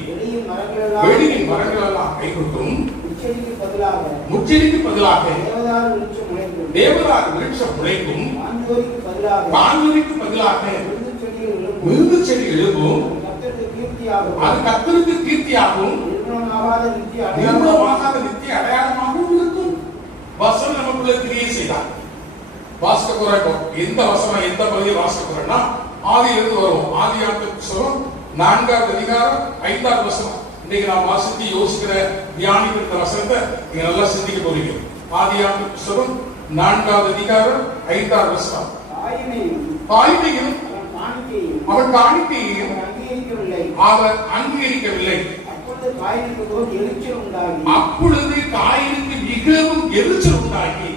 வெளியின் மரங்களெல்லாம் கைகொட்டும். முச்செடிக்கு பதிலாக தேவதாரு விருட்சம் முளைக்கும். வான்வெளிக்கு பதிலாக மிருது செடி எழும்பும். அது கர்த்தருக்கு கீர்த்தியாகும், நிர்மூலமாகாத நித்திய அடையாளமாகவும் இருக்கும். வசனம் நமக்குள்ள கிரியை செய்தார். வாசிக்க போறோம். எந்த வசனம் எந்த பகுதியை வாசிக்க போறோம்னா ஆதியிலிருந்து வரும். ஆதியாகம புத்தகம் 4வது அதிகாரம் 5வது வசனம். இன்னைக்கு நான் வாசித்து யோசிக்கிற தியானிக்கிற வசனத்தை நீங்க நல்லா சிந்திக்க போறீங்க. ஆதியாகம புத்தகம் 4வது அதிகாரம் 5வது வசனம். காயினையும் அவன் காணிக்கையையும் அவர் அங்கீகரிக்கவில்லை. அப்பொழுது காயினுக்கு மிகவும் எரிச்சல் உண்டாகி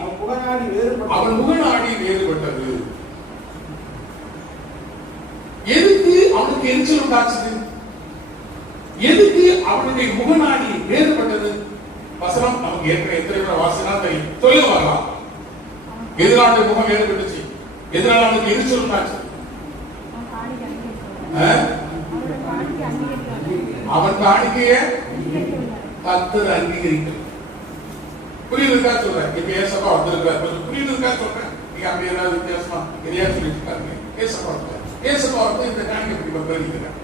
அவன் முகநாடி வேறுபட்டது. எதுக்கு அவனுக்கு எரிச்சல் உண்டாச்சது? எதுக்கு அவனுடைய முகநாடி வேறுபட்டது? வசனம் நமக்கு ஏற்கனவே எத்தனை வாசனா தெரியும். சொல்ல வரலாம். எதிரான முகம் வேறுபட்டுச்சு. எதனால அவனுக்கு எரிச்சல் உண்டாச்சு? அவன் காணிக்கைய கர்த்தர் அங்கீகரிக்கல. புரியுதுக்கா சொல்றேன். இப்ப ஏசப்பா வந்திருக்காரு. கொஞ்சம் புரியுதுக்கா சொல்றேன். நீங்க அப்படி ஏதாவது வித்தியாசமா எதையா சொல்லிட்டு இருக்காங்க. ஏசப்பா வந்து இந்த காணிக்கை இப்படி பக்தரிக்கிறார்.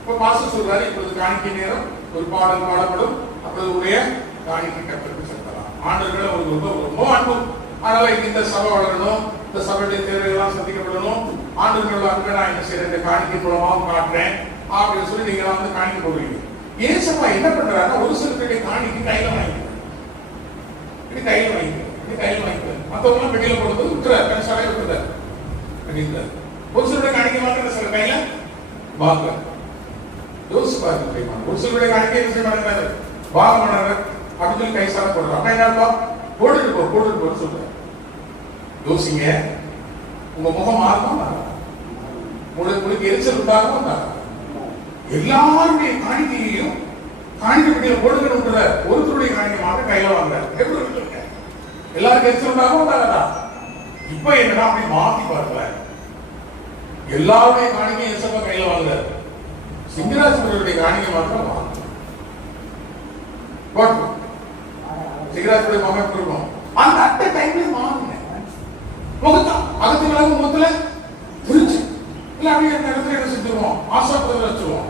இப்ப பாஸ்டர் சொல்றாரு, இப்பொழுது காணிக்கை நேரம், ஒரு பாடல் பாடப்படும், அப்பொழுது உடைய காணிக்கை கர்த்தருக்கு செலுத்தலாம். ஆண்டவர்கள் அவருக்கு ரொம்ப ரொம்ப அன்பு. அதனால இந்த சபை வளரணும், இந்த சபையுடைய தேவைகள்லாம் சந்திக்கப்படணும். ஆண்டவர்கள் அன்பை நான் என்ன செய்யறேன், இந்த காணிக்கை மூலமாக காட்டுறேன் அப்படின்னு சொல்லி நீங்க வந்து காணிக்கை போடுவீங்க. ஏசப்பா என்ன பண்றாருன்னா, ஒரு சில பேருடைய காணிக்கை கையில வாங்கிக்கிறார். மற்றவங்க வெளியில போடும்போது விட்டுறாரு, கடைசாலை விட்டுறாரு. ஒரு சிலருடைய காணிக்கை மாத்திர சில கையில வாங்க யோசிச்சு பாருங்க. ஒரு சிலருடைய காணிக்கை என்ன செய்ய மாட்டேங்கிறாரு, வாங்க மாட்டாரு அப்படின்னு சொல்லி கைசாலை போடுறாரு. அப்ப என்ன போட்டுட்டு போன்னு சொல்றாரு. யோசிங்க, உங்க முகம் மாறுமா? உங்களுக்கு எரிச்சல் உண்டாகுமா? எல்லாருடைய காணிக்கையையும் காணிக்கை பெட்டியில போடுகிற ஒருத்தருடைய காணிக்கை மாற்ற கையில வாங்குறாரு. எப்படி எல்லாருக்கும் எரிச்சல் உண்டாகுமா? இப்ப என்னடா அப்படி மாத்தி பார்க்கல, எல்லாருடைய காணிக்கையும் எசப்பா கையில வாங்குறாரு. சிங்கராஜ்புரிய காணிக்கை மாத்திரம் வாங்க. சிங்கராஜ்புரிய மாமா இருக்கும். அந்த அட்டை டைம்ல வாங்கினேன். முகத்தான் அகத்துல முகத்துல புரிச்சு இல்ல அப்படியே இடத்துல என்ன செஞ்சிருவோம், ஆசாபுரத்தில் வச்சிருவோம்.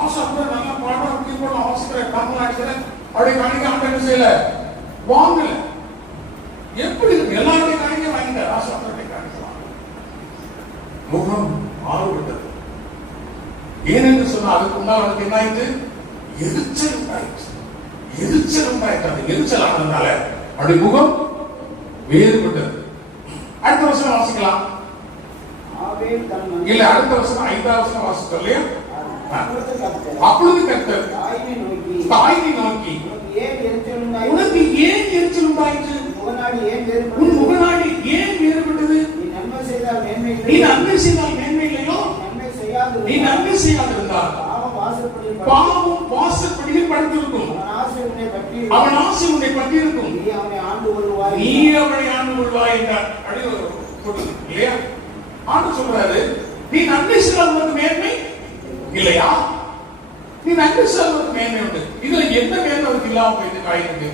ஆசாபுரம் நல்லா பாடம் அப்படி போல அவசர கம்மன் ஆட்சியில அப்படியே காணிக்க ஆண்ட என்ன செய்யல, வாங்கல. எப்படி எல்லாருடைய காணிக்க வாங்கிட்டார், ஆசாபுரத்தை காணிக்க வாங்க. முகம் மாறுபட்டது. ஏனென்று சொன்னா அதுக்கு முன்னால் அவனுக்கு என்ன ஆயிடுச்சு, எரிச்சல் உண்டாயிடுச்சு. எரிச்சல் ஆனதுனால அப்படி முகம் வேறுபட்டது. அடுத்த வருஷம் வாசிக்கலாம் இல்ல, அடுத்த வருஷம் 5வது வருஷம் வாசிச்சோம் இல்லையா? அப்பொழுது கர்த்தர் காயினை நோக்கி, உனக்கு ஏன் எரிச்சல் உண்டாயிற்று? உன் முகநாடி ஏன் வேறுபட்டது? நீ நன்மை செய்தால் மேன்மை இல்லையோ? நீ நன்மை செய்யாதிருந்தால் பாவம் வாசற்படியில் படுத்திருக்கும். அவன் ஆசை உன்னை பற்றி இருக்கும். நீ அவனை ஆண்டு கொள்வாய் என்றார். இல்லையா? ஆண்டு சொல்றாரு, நீ நன்மை செய்தால் உனக்கு மேன்மை இல்லையா? நீ நன்மை செய்தால் உனக்கு மேன்மை உண்டு. இதுல எந்த மேன்மை அவருக்கு இல்லாம போயிட்டு காயினுக்கு?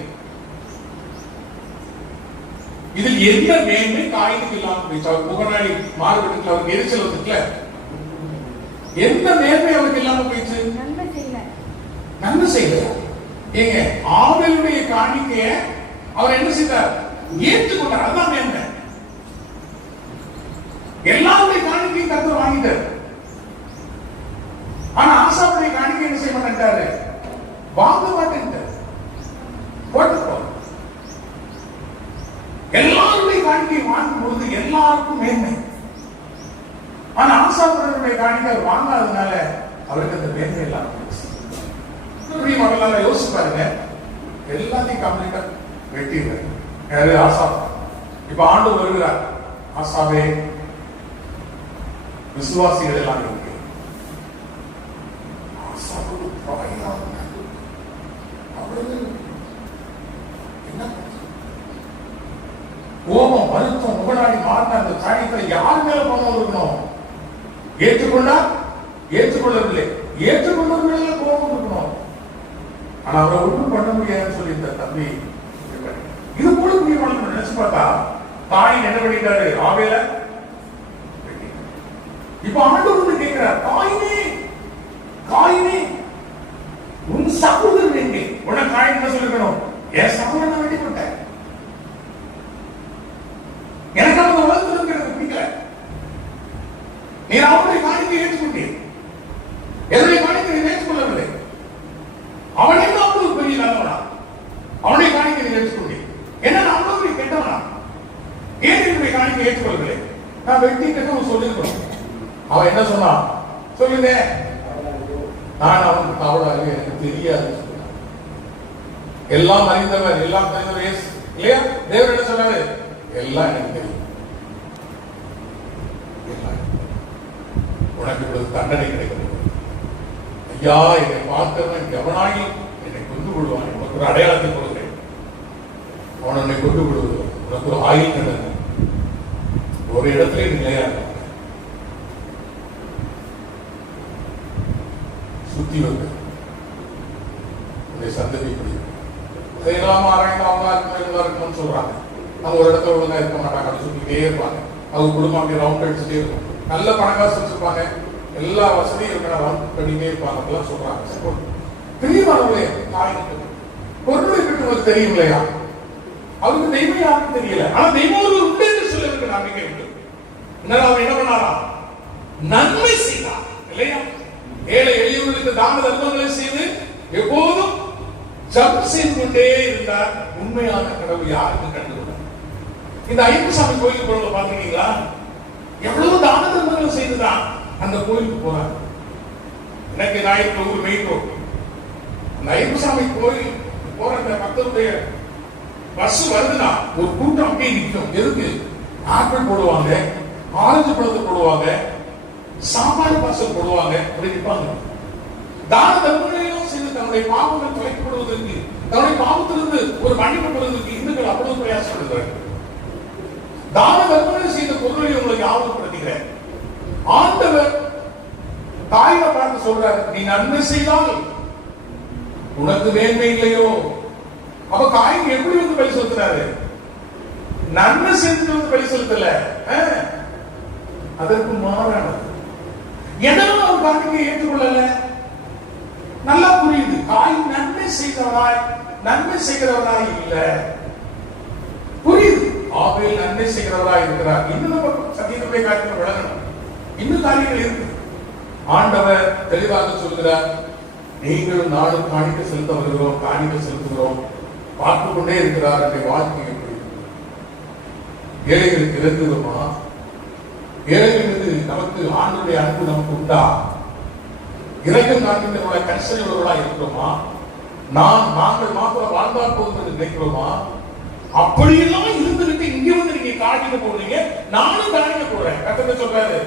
இதில் எந்த மேன்மை காயினுக்கு இல்லாம போயிடுச்சு? அவர் முகநாடி மாறுபட்டு அவருக்கு எரிச்சல் வந்துட்டுல, எந்த மேன்மை அவருக்கு இல்லாம போயிடுச்சு? நன்மை செய்யல. ஏங்க, ஆபேலுடைய காணிக்கைய அவர் என்ன செய்தார்? ஏற்றுக்கொண்டார். அதுதான் மேன்மை. எல்லாருடைய காணிக்கையும் கர்த்தர் வாங்கிட்டார். ஆனா ஆசாவுடைய காணிக்கை என்ன செய்ய மாட்டேன்ட்டாரு, வாங்க மாட்டேன்ட்டார். போட்டு எல்லாருடைய காணிக்கை வாங்கும் பொழுது எல்லாருக்கும் மேன்மை. ஆனா ஆசாவுடைய காணிக்கை அவர் வாங்காததுனால அவருக்கு அந்த மேன்மை எல்லாம் மகளால யோசிச்சு பாருங்க. எல்லாத்தையும் கம்ப்ளீட்டா வெட்டிடுறாரு ஆசா. இப்ப ஆண்டு வருகிறார். ஆசாவே, விசுவாசிகள் எல்லாம் இருக்கு. கோபம், வருத்தம், முகநாடி மாறின அந்த காரியத்தை யார் மேல கோபம் இருக்கணும்? ஏற்றுக்கொண்டா? ஏற்றுக்கொள்ளவில்லை. ஏற்றுக்கொண்டவர்கள் கோபம் இருக்கணும். ஆனா அவரை ஒன்றும் பண்ண முடியாதுன்னு சொல்லி இந்த தம்பி இது கூட நினைச்சு பார்த்தா தாயின் என்ன பண்ணிட்டாரு, ஆவேல. இப்ப ஆண்டவர் வந்து கேட்கிறார், காயினே உன் சகோதரன் எங்கே? உடனே காயின் என்ன சொல்லிக்கணும், என் சகோதரன் வெட்டி போட்டேன். நீர் அவனுடைய காணிக்கை ஏற்றுக்கொண்டீர். எதனை காணிக்கை நீர் ஏற்றுக்கொள்ளவில்லை. அவன் என்ன அவ்வளவு பெரிய நல்லவனா? அவனுடைய காணிக்கை நீர் ஏற்றுக்கொண்டீர். என்ன அவ்வளவு பெரிய கெட்டவனா? ஏன் என்னுடைய காணிக்கை ஏற்றுக்கொள்ளவில்லை? நான் வெட்டிட்டு சொல்லிருக்கோம். அவன் என்ன சொன்னான் சொல்லுங்க. நான் அவனுக்கு அவ்வளவு எனக்கு தெரியாது. எல்லாம் அறிந்தவர், எல்லாம் தெரிந்தவர் இல்லையா? தேவன் என்ன சொன்னாரு? எல்லாம் எனக்கு தெரியும். உனக்கு இப்பொழுது தண்டனை கிடைக்கும். ஐயா, என்னை பார்த்தவன் எவனாயும் என்னை கொண்டு கொள்வான். உனக்கு ஒரு அடையாளத்தை கொடுக்கிறேன். அவன் உன்னை கொண்டு கொள்வது உனக்கு ஒரு ஆயுள் தண்டனை. ஒரு இடத்துல நிலையாக சுத்தி வந்து சந்ததி இதெல்லாம் ஆராய்ந்து அவங்க இருக்கணும்னு சொல்றாங்க. அவங்க ஒரு இடத்துல ஒழுங்கா இருக்க மாட்டாங்க. அப்படி சுத்திட்டே இருப்பாங்க. அவங்க குடும்பம் அப்படி ரவுண்ட் அடிச்சுட்டே இருக்கும். நல்ல பணக்காசு வச்சிருப்பாங்க. எல்லா வசதியும் இருக்கிற ரவுண்ட் பண்ணிட்டே இருப்பாங்க. அப்படிலாம் சொல்றாங்க. பிரியமானவர்களே, பொருளை கிட்ட தெரியும் இல்லையா? அவருக்கு தெய்வம் யாருக்கும் தெரியல. ஆனா தெய்வம் ஒரு உண்டு என்று சொல்ல நம்பிக்கை உண்டு. அவர் என்ன பண்ணாரா? நன்மை செய்தார் இல்லையா? ஏழை எளியவர்களுக்கு தான தர்மங்களை செய்து எப்போதும் ஜப் செய்து கொண்டே இருந்தார். உண்மையான கடவுள் யாருக்கும் கண்டுகொண்டார். இந்த ஐயப்பசாமி கோயிலுக்கு போறவங்க பாத்தீங்களா? எவ்வளவு தான தர்மங்கள் செய்துதான் அந்த கோயிலுக்கு போறாங்க. எனக்கு நாயக்கூர் மெயின் ரோட் அந்த ஐயப்பசாமி கோயில் போற அந்த பக்தருடைய பஸ் வருதுன்னா ஒரு கூட்டம் அப்படியே நிற்கும். எதுக்கு? ஆப்பிள் போடுவாங்க, ஆரஞ்சு பழத்தை போடுவாங்க, சாப்பாடு பார்சல் போடுவாங்க. அப்படி நிற்பாங்க. தான தர்மங்களையும் செய்து தன்னுடைய பாவங்கள் தொலைக்கப்படுவதற்கு, தன்னுடைய பாவத்திலிருந்து ஒரு மன்னிப்பு பெறுவதற்கு இந்துக்கள் அவ்வளவு பிரயாசப்படுகிறார்கள். தான தர்மங்களை செய்த பொருளை உங்களுக்கு ஞாபகப்படுத்துகிறேன். ஆண்டவர் தாயை பார்த்து சொல்றாரு, நீ நன்மை செய்தால் உனக்கு மேன்மை இல்லையோ? அப்ப காயின் எப்படி வந்து பலி செலுத்துறாரு? நன்மை செஞ்சு வந்து பலி செலுத்தல, அதற்கு மாறானது. எதனால அவர் காணிக்கை ஏற்றுக்கொள்ளல? நல்லா புரியுது. காயின் நன்மை செய்தவராய், நன்மை செய்கிறவராய் இல்ல. புரியுது. ஆபேல் நன்மை செய்கிறவராய் இருக்கிறார். இன்னும் நம்ம சத்தியத்தை காரியங்கள் விளங்கணும். இன்னும் காரியங்கள் இருக்கு. ஆண்டவர் தெளிவாக சொல்கிறார், நீங்களும் நானும் காணிக்கை செலுத்த வருகிறோம், காணிக்கை செலுத்துகிறோம். பார்த்து கொண்டே இருக்கிறார். என்னுடைய வாழ்க்கை எப்படி? ஏழைகளுக்கு இறங்குகிறோமா? ஏழைகள் மீது நமக்கு ஆண்டவருடைய அன்பு நமக்கு உண்டா? இறக்கம் காண்கின்றவர்களாக கரிசனை உள்ளவர்களாக இருக்கிறோமா? நாங்கள் மாத்திரம் வாழ்ந்தால் போதும் என்று நினைக்கிறோமா? அப்படியெல்லாம் இருந்துட்டு இங்க வந்து நீங்க காணிக்க போடுறீங்க, நானும் காணிக்க போடுறேன். கர்த்தர் சொல்றாரு,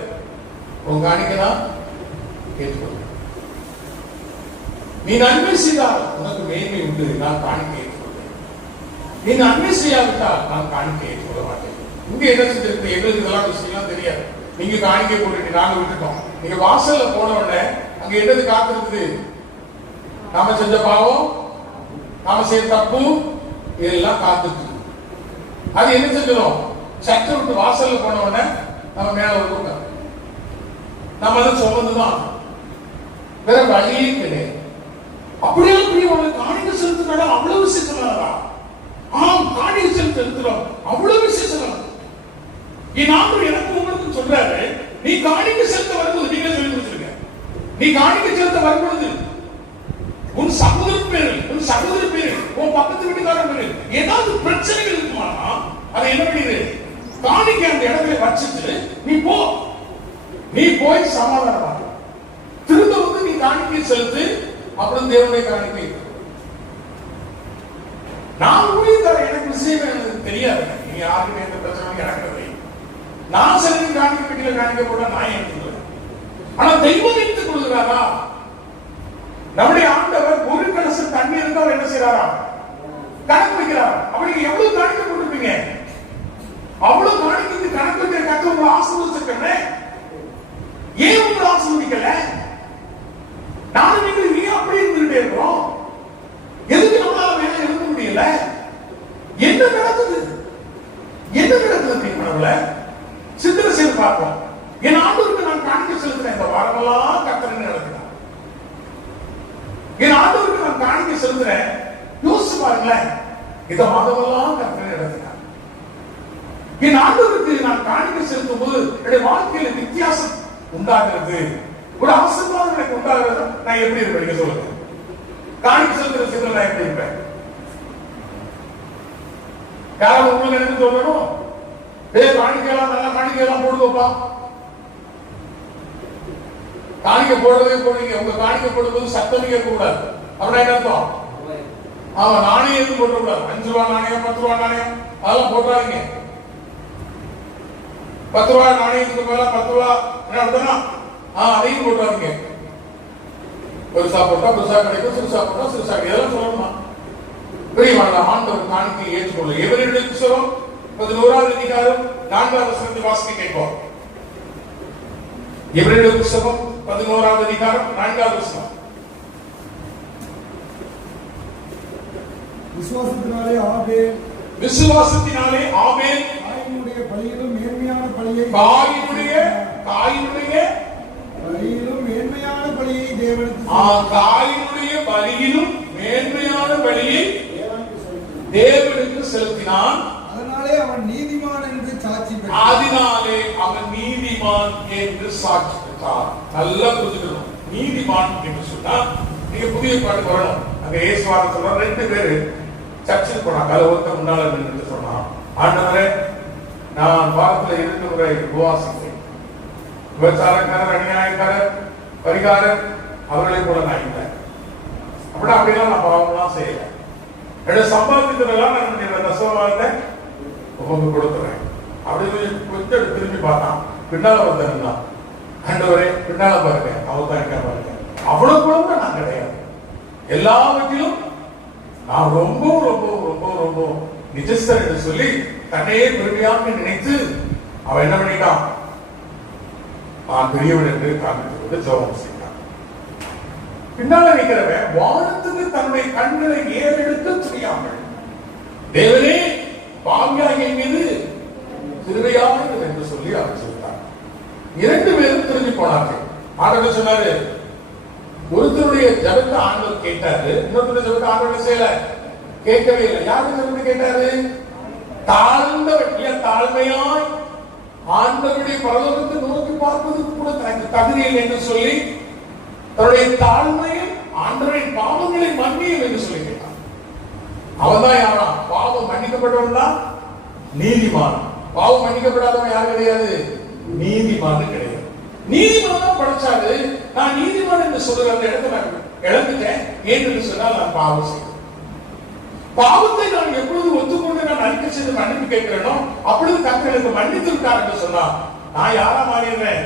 உன் காணிக்கை ஏற்றுக்கொள்ள. நீ நன்மை செய்தால் உனக்கு மேன்மை உண்டு, நான் காணிக்கை ஏற்றுக்கொள்வேன். நீ நன்மை செய்யாவிட்டால் நான் காணிக்கை ஏற்றுக்கொள்ள மாட்டேன். இங்க என்ன செஞ்சிருக்கு? எங்களுக்கு இதெல்லாம் விஷயம் தெரியாது. நீங்க காணிக்கை போட்டு நாங்க விட்டுட்டோம். நீங்க வாசல்ல போன உடனே அங்க என்னது காத்திருக்குது? நாம செஞ்ச பாவம், நாம செய்த தப்பு, இதெல்லாம் காத்துட்டு அது என்ன செஞ்சிடும்? சட்டை விட்டு வாசல்ல போன உடனே நம்ம மேல ஒரு நம்ம அதை சுமந்துதான் வேற வழியே கிடையாது. அப்படியே பிரியமான காணிக்கை செலுத்தினால அவ்வளவு விசேஷமானதா? ஆம், காணிக்கை செலுத்துறோம் அவ்வளவு விசேஷமானது. என் ஆண்டவர் எனக்கு உங்களுக்கு சொல்றாரு, நீ காணிக்கை செலுத்த வரும்போது, நீங்க சொல்லி கொடுத்துருங்க, நீ காணிக்கை செலுத்த வரும்பொழுது உன் சகோதரன் பேரு, உன் சகோதரி பேரு, உன் பக்கத்து வீட்டுக்காரன் பேரு ஏதாவது பிரச்சனைகள் இருக்குமானா அதை என்ன பண்ணிடு? காணிக்கை அந்த இடத்துல வச்சுட்டு நீ போய் சமாதானமா திரும்ப வந்து நீ காணிக்கை செலுத்து. அப்புறம் தேவனுடைய காணிக்கை. நான் ஊழியக்கார, எனக்கு விஷயம் எனக்கு தெரியாது. நீ யாருமே எந்த பிரச்சனை எனக்கு நான் செலுத்தி காணிக்கை பெட்டியில காணிக்கை போட நான் எடுத்துக்கிறேன். ஆனா தெய்வம் எடுத்துக் கொள்கிறாரா? நம்முடைய ஆண்டவர் ஒரு கலச தண்ணீர் இருந்தா அவர் என்ன செய்யறாரா? கணக்கு வைக்கிறார். அப்படி எவ்வளவு காணிக்கை போட்டிருப்பீங்க? அவ்வளவு காணிக்கைக்கு கணக்கு வைக்கிற கணக்கு உங்களை ஆசீர்வதிச்சிருக்கேன். ஏன் உங்களை ஆசீர்வதிக்கல? நானும் நீங்கள் நீ அப்படி இருந்துகிட்டே இருக்கிறோம். எதுக்கு நம்மளால வேலை எழுத முடியல? என்ன நடக்குது? என்ன நடக்குது தெரியுமா? சிந்தனை செய்து பார்ப்போம். என் ஆண்டவருக்கு நான் காணிக்கை செலுத்தினேன். இந்த வாரமெல்லாம் கர்த்தர் நடக்கிறார். என் ஆண்டவருக்கு நான் காணிக்கை செலுத்துறேன். யோசிச்சு பாருங்களேன், இந்த மாதமெல்லாம் கர்த்தர் நடக்கிறார். என் ஆண்டவருக்கு நான் காணிக்கை செலுத்தும் போது என்னுடைய வாழ்க்கையில வித்தியாசம் உண்டாகிறது, ஒரு ஆசீர்வாதம் எனக்கு உண்டாகிறது, நான் எப்படி இருப்பேன் சொல்லுங்க. காணிக்கை செலுத்துற விஷயத்துல நான் எப்படி இருப்பேன்? யாராவது உங்களுக்கு எனக்கு சொல்லணும், காணிக்கையெல்லாம் நல்லா காணிக்கையெல்லாம் போடுவோப்பா, காணிக்கை போடுறதே போடுவீங்க. உங்க காணிக்கை போடும்போது சத்தம் கேட்க கூடாது. அப்படின்னா என்ன அர்த்தம்? அவன் நாணயம் எதுவும் போட கூடாது. 5 ரூபாய் நாணயம், 10 ரூபாய் நாணயம் அதெல்லாம் போடுறாங்க. 10 ரூபாய் நாணயத்துக்கு மேல 10 ரூபாய் என்ன அர்த்தம்னா அதையும் போடுறாங்க. பெருசா போட்டா பெருசா கிடைக்கும், சிறுசா போட்டா சிறுசா கிடைக்கும். இதெல்லாம் சொல்லணுமா? பிரியமான ஆண்டவர் காணிக்கையை ஏற்றுக்கொள்ள. எவருடைய புத்தகம் 11வது அதிகாரம் 4வது வசனத்தை வாசிக்க கேட்போம். எவருடைய புத்தகம் 11வது அதிகாரம் 4வது வசனம். விசுவாசத்தினாலே ஆபேல் காயினுடைய பலியிலும் மேன்மையான பலியை தேவனுக்கு செலுத்தினான். அதனாலே அவன் நீதிமான் என்று சாட்சி பெற்றார். நல்லா புரிஞ்சுக்கணும். நீதிமான் என்று சொன்னா நீங்க புதிய பாட்டு வரணும். அங்க இயேசுவான சொல்ற 2 பேரு சர்ச்சுக்கு போனாங்க. அதுல ஒருத்தர் முன்னால நின்று சொன்னான், ஆண்டவரே நான் வாரத்துல 2 முறை உபவாசிப்பேன். விபச்சாரக்காரர், அநியாயக்காரர், பரிகாரர் அவர்களை கூட நான் இல்லை. அப்படிலாம் நான் பாவம்லாம் செய்யல. என்னோட சம்பாதிக்கிறதெல்லாம் நான் தசமபாகத்தை உங்களுக்கு கொடுத்துறேன். அப்படி கொஞ்சம் திரும்பி பார்த்தான். பின்னால ஒருத்தர் இருந்தான். ஆண்டவரே பின்னால பாருங்க, அவர் தான் இருக்கா பாருங்க. அவ்வளவு கூட நான் கிடையாது. எல்லாவற்றிலும் நான் ரொம்ப ரொம்ப ரொம்ப ரொம்ப நிஜஸ்தர் என்று சொல்லி தன்னையே பெருமையாக நினைத்து அவன் என்ன பண்ணிட்டான்? நான் பெரியவன் என்று காண்பித்து ஜெபம் செய்தான். பின்னால நிற்கிறவன் வானத்துக்கு தன்னுடைய கண்களை ஏறெடுத்து துணியாமல், தேவனே பாவியாகிய மீது கிருபையாக என்று சொல்லி அவர் சொல்லிட்டார். 2 பேரும் திரும்பி போனார்கள். ஆண்டவர் சொன்னாரு, ஒருத்தருடைய ஜபத்தை ஆண்டவர் கேட்டாரு, இன்னொருத்தருடைய ஜபத்தை ஆண்டவர் செய்யல, கேட்கவே இல்லை. யாரு ஜபத்தை கேட்டாரு? தாழ்மையாய் ஆண்டவருடைய பரலோகத்தை நோக்கி பார்ப்பதற்கு கூட தனக்கு தகுதி இல்லை என்று சொல்லி தன்னுடைய தாழ்மையில் ஆண்டவரின் பாவங்களை மன்னியும் என்று சொல்லி கேட்டான். அவன் தான் யாரா? பாவம் மன்னிக்கப்பட்டவன் தான் நீதிமான். பாவம் மன்னிக்கப்படாதவன் யாரும் கிடையாது, நீதிமான் கிடையாது. நீதிமானா படைச்சாரு. நான் நீதிமான் என்று சொல்ற அந்த இடத்தை நான் இழந்துட்டேன். ஏன்னு சொன்னால் நான் பாவம் செய்தேன். பாவத்தை நான் எப்பொழுது ஒத்துக்கொண்டு நான் அறிக்கை செய்து மன்னிப்பு கேட்கிறேனோ அப்பொழுது கர்த்தர் எனக்கு மன்னித்து விட்டார் என்று சொன்னார். நான் யாரா மாறிடுறேன்?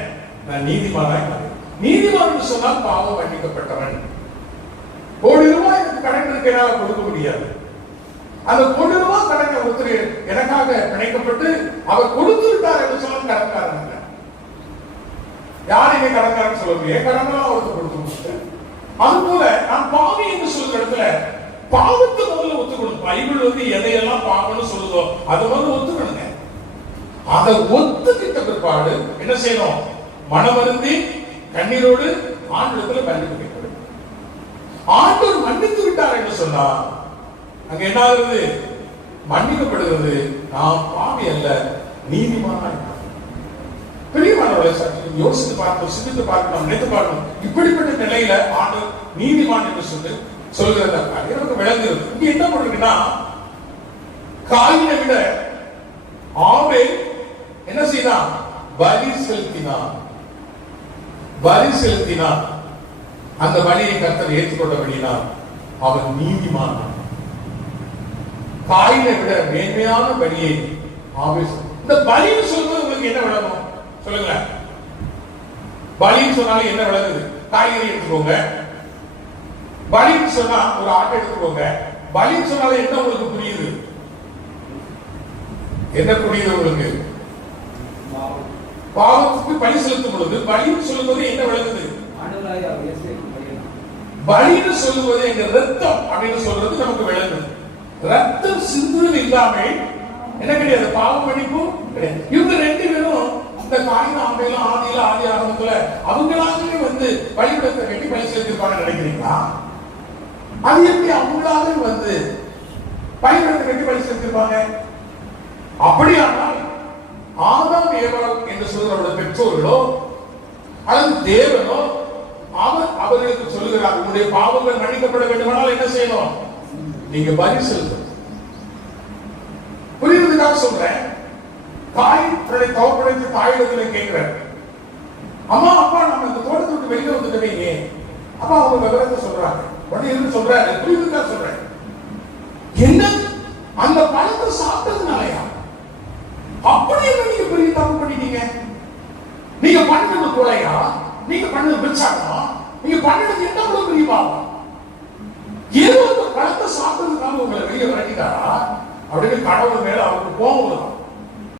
நான் நீதிமானாய் மாறேன். நீதிமான் என்று சொன்னால் பாவம் மன்னிக்கப்பட்டவன். ₹1,00,000 எனக்கு கடன் இருக்கிறால் கொடுக்க முடியாது. அந்த ₹1,00,000 கடனை ஒருத்தர் எனக்காக பிணைக்கப்பட்டு அவர் கொடுத்து விட்டார் என்று சொன்னால் கடன்காரன். யாருமே கடன்காரன் சொல்ல முடியாது. கடன்லாம் அவருக்கு கொடுத்து முடிச்சு. அது போல நான் பாவி என்று சொல்ற இடத்துல பாவத்தை முதல்ல ஒத்துக்கணும். பைபிள் எதையெல்லாம் பாவம்னு சொல்லுதோ அதை முதல்ல ஒத்துக்கணுங்க. அதை ஒத்துக்கிட்ட பிற்பாடு என்ன செய்யணும்? மனமருந்தி கண்ணீரோடு ஆண்டவரிடத்துல மன்னிப்பு கேட்கணும். ஆண்டவர் மன்னித்து விட்டார் என்று சொன்னா அங்க என்ன ஆகுது? மன்னிக்கப்படுகிறது. நாம் பாவி அல்ல, நீதிமானாய். பெரியமானவர்களை யோசித்து பார்க்கணும், சிந்தித்து பார்க்கணும், நினைத்து பார்க்கணும். இப்படிப்பட்ட நிலையில ஆண்டவர் நீதிமான் என்று சொல்லி சொல்கிறதா எனக்கு விளங்குகிறது. இங்க என்ன பண்ணுறதுன்னா, காயினை விட ஆபேல் என்ன செய்தான்? பலி செலுத்தினான். அந்த பலியை கர்த்தர் ஏற்றுக்கொண்டபடினால் அவன் நீதிமான். காயினை விட மேன்மையான பலியை ஆபேல். இந்த பலின்னு சொல்வது உங்களுக்கு என்ன விளங்கும் சொல்லுங்களேன்? பலின்னு சொன்னாலும் என்ன விளங்குது? காய்கறி எடுத்துக்கோங்க. பலின்னு சொன்னா ஒரு ஆட்டை எடுத்துக்கோங்க. பலின்னு சொன்னாலும் என்ன உங்களுக்கு புரியுது? என்ன புரியுது உங்களுக்கு? பாவத்துக்கு பலி செலுத்தும் பொழுது பலின்னு சொல்லும்போது என்ன விளங்குது? பலின்னு சொல்லுவது எங்க ரத்தம் அப்படின்னு சொல்றது நமக்கு விளங்குது. ரத்தம் சிந்துதல் இல்லாம என்ன கிடையாது, பாவம் மன்னிப்பு கிடையாது. இவங்க 2 பேரும் இந்த காயின் ஆம்பையில ஆதி ஆரம்பத்துல அவங்களாகவே பலிபீடத்தை கட்டி பலி செலுத்திருப்பாங்க நினைக்கிறீங்களா? அது எப்படி அவங்களாகவே பலிபீடத்தை கட்டி பலி செலுத்திருப்பாங்க? அப்படியானால் ஆதாம் ஏவாள் என்று சொல்றவரோட பெற்றோர்களோ அல்லது தேவனோ அவர்களுக்கு சொல்லுகிறார், உங்களுடைய பாவங்கள் மன்னிக்கப்பட வேண்டுமானால் என்ன செய்யணும்? நீங்க பலி செலுத்தணும். புரியுறதுக்காக சொல்றேன். தாய் தன்னுடைய தகப்பனுக்கு தாயிடத்துல கேட்கிறார், அம்மா அப்பா நம்ம இந்த தோட்டத்தை விட்டு வெளியே வந்துட்டீங்க. அப்பா அவங்க விவரத்தை சொல்றாங்க. உடனே இருந்து சொல்றாரு, புரியுறதுக்காக சொல்றேன். என்ன அந்த பழத்தை சாப்பிட்டதுனாலயா? அப்படி என்ன நீங்க பெரிய தப்பு பண்ணிட்டீங்க? நீங்க பண்ணது கொலையா? நீங்க பண்ணது விபச்சாரமா? நீங்க பண்ணது என்ன அவ்வளவு பெரிய பாவம்? ஏதோ அந்த பழத்தை சாப்பிட்டதுனால உங்களை வெளியே விரட்டிட்டாரா அப்படின்னு கடவுள் மேல அவருக்கு கோபம் வரும்.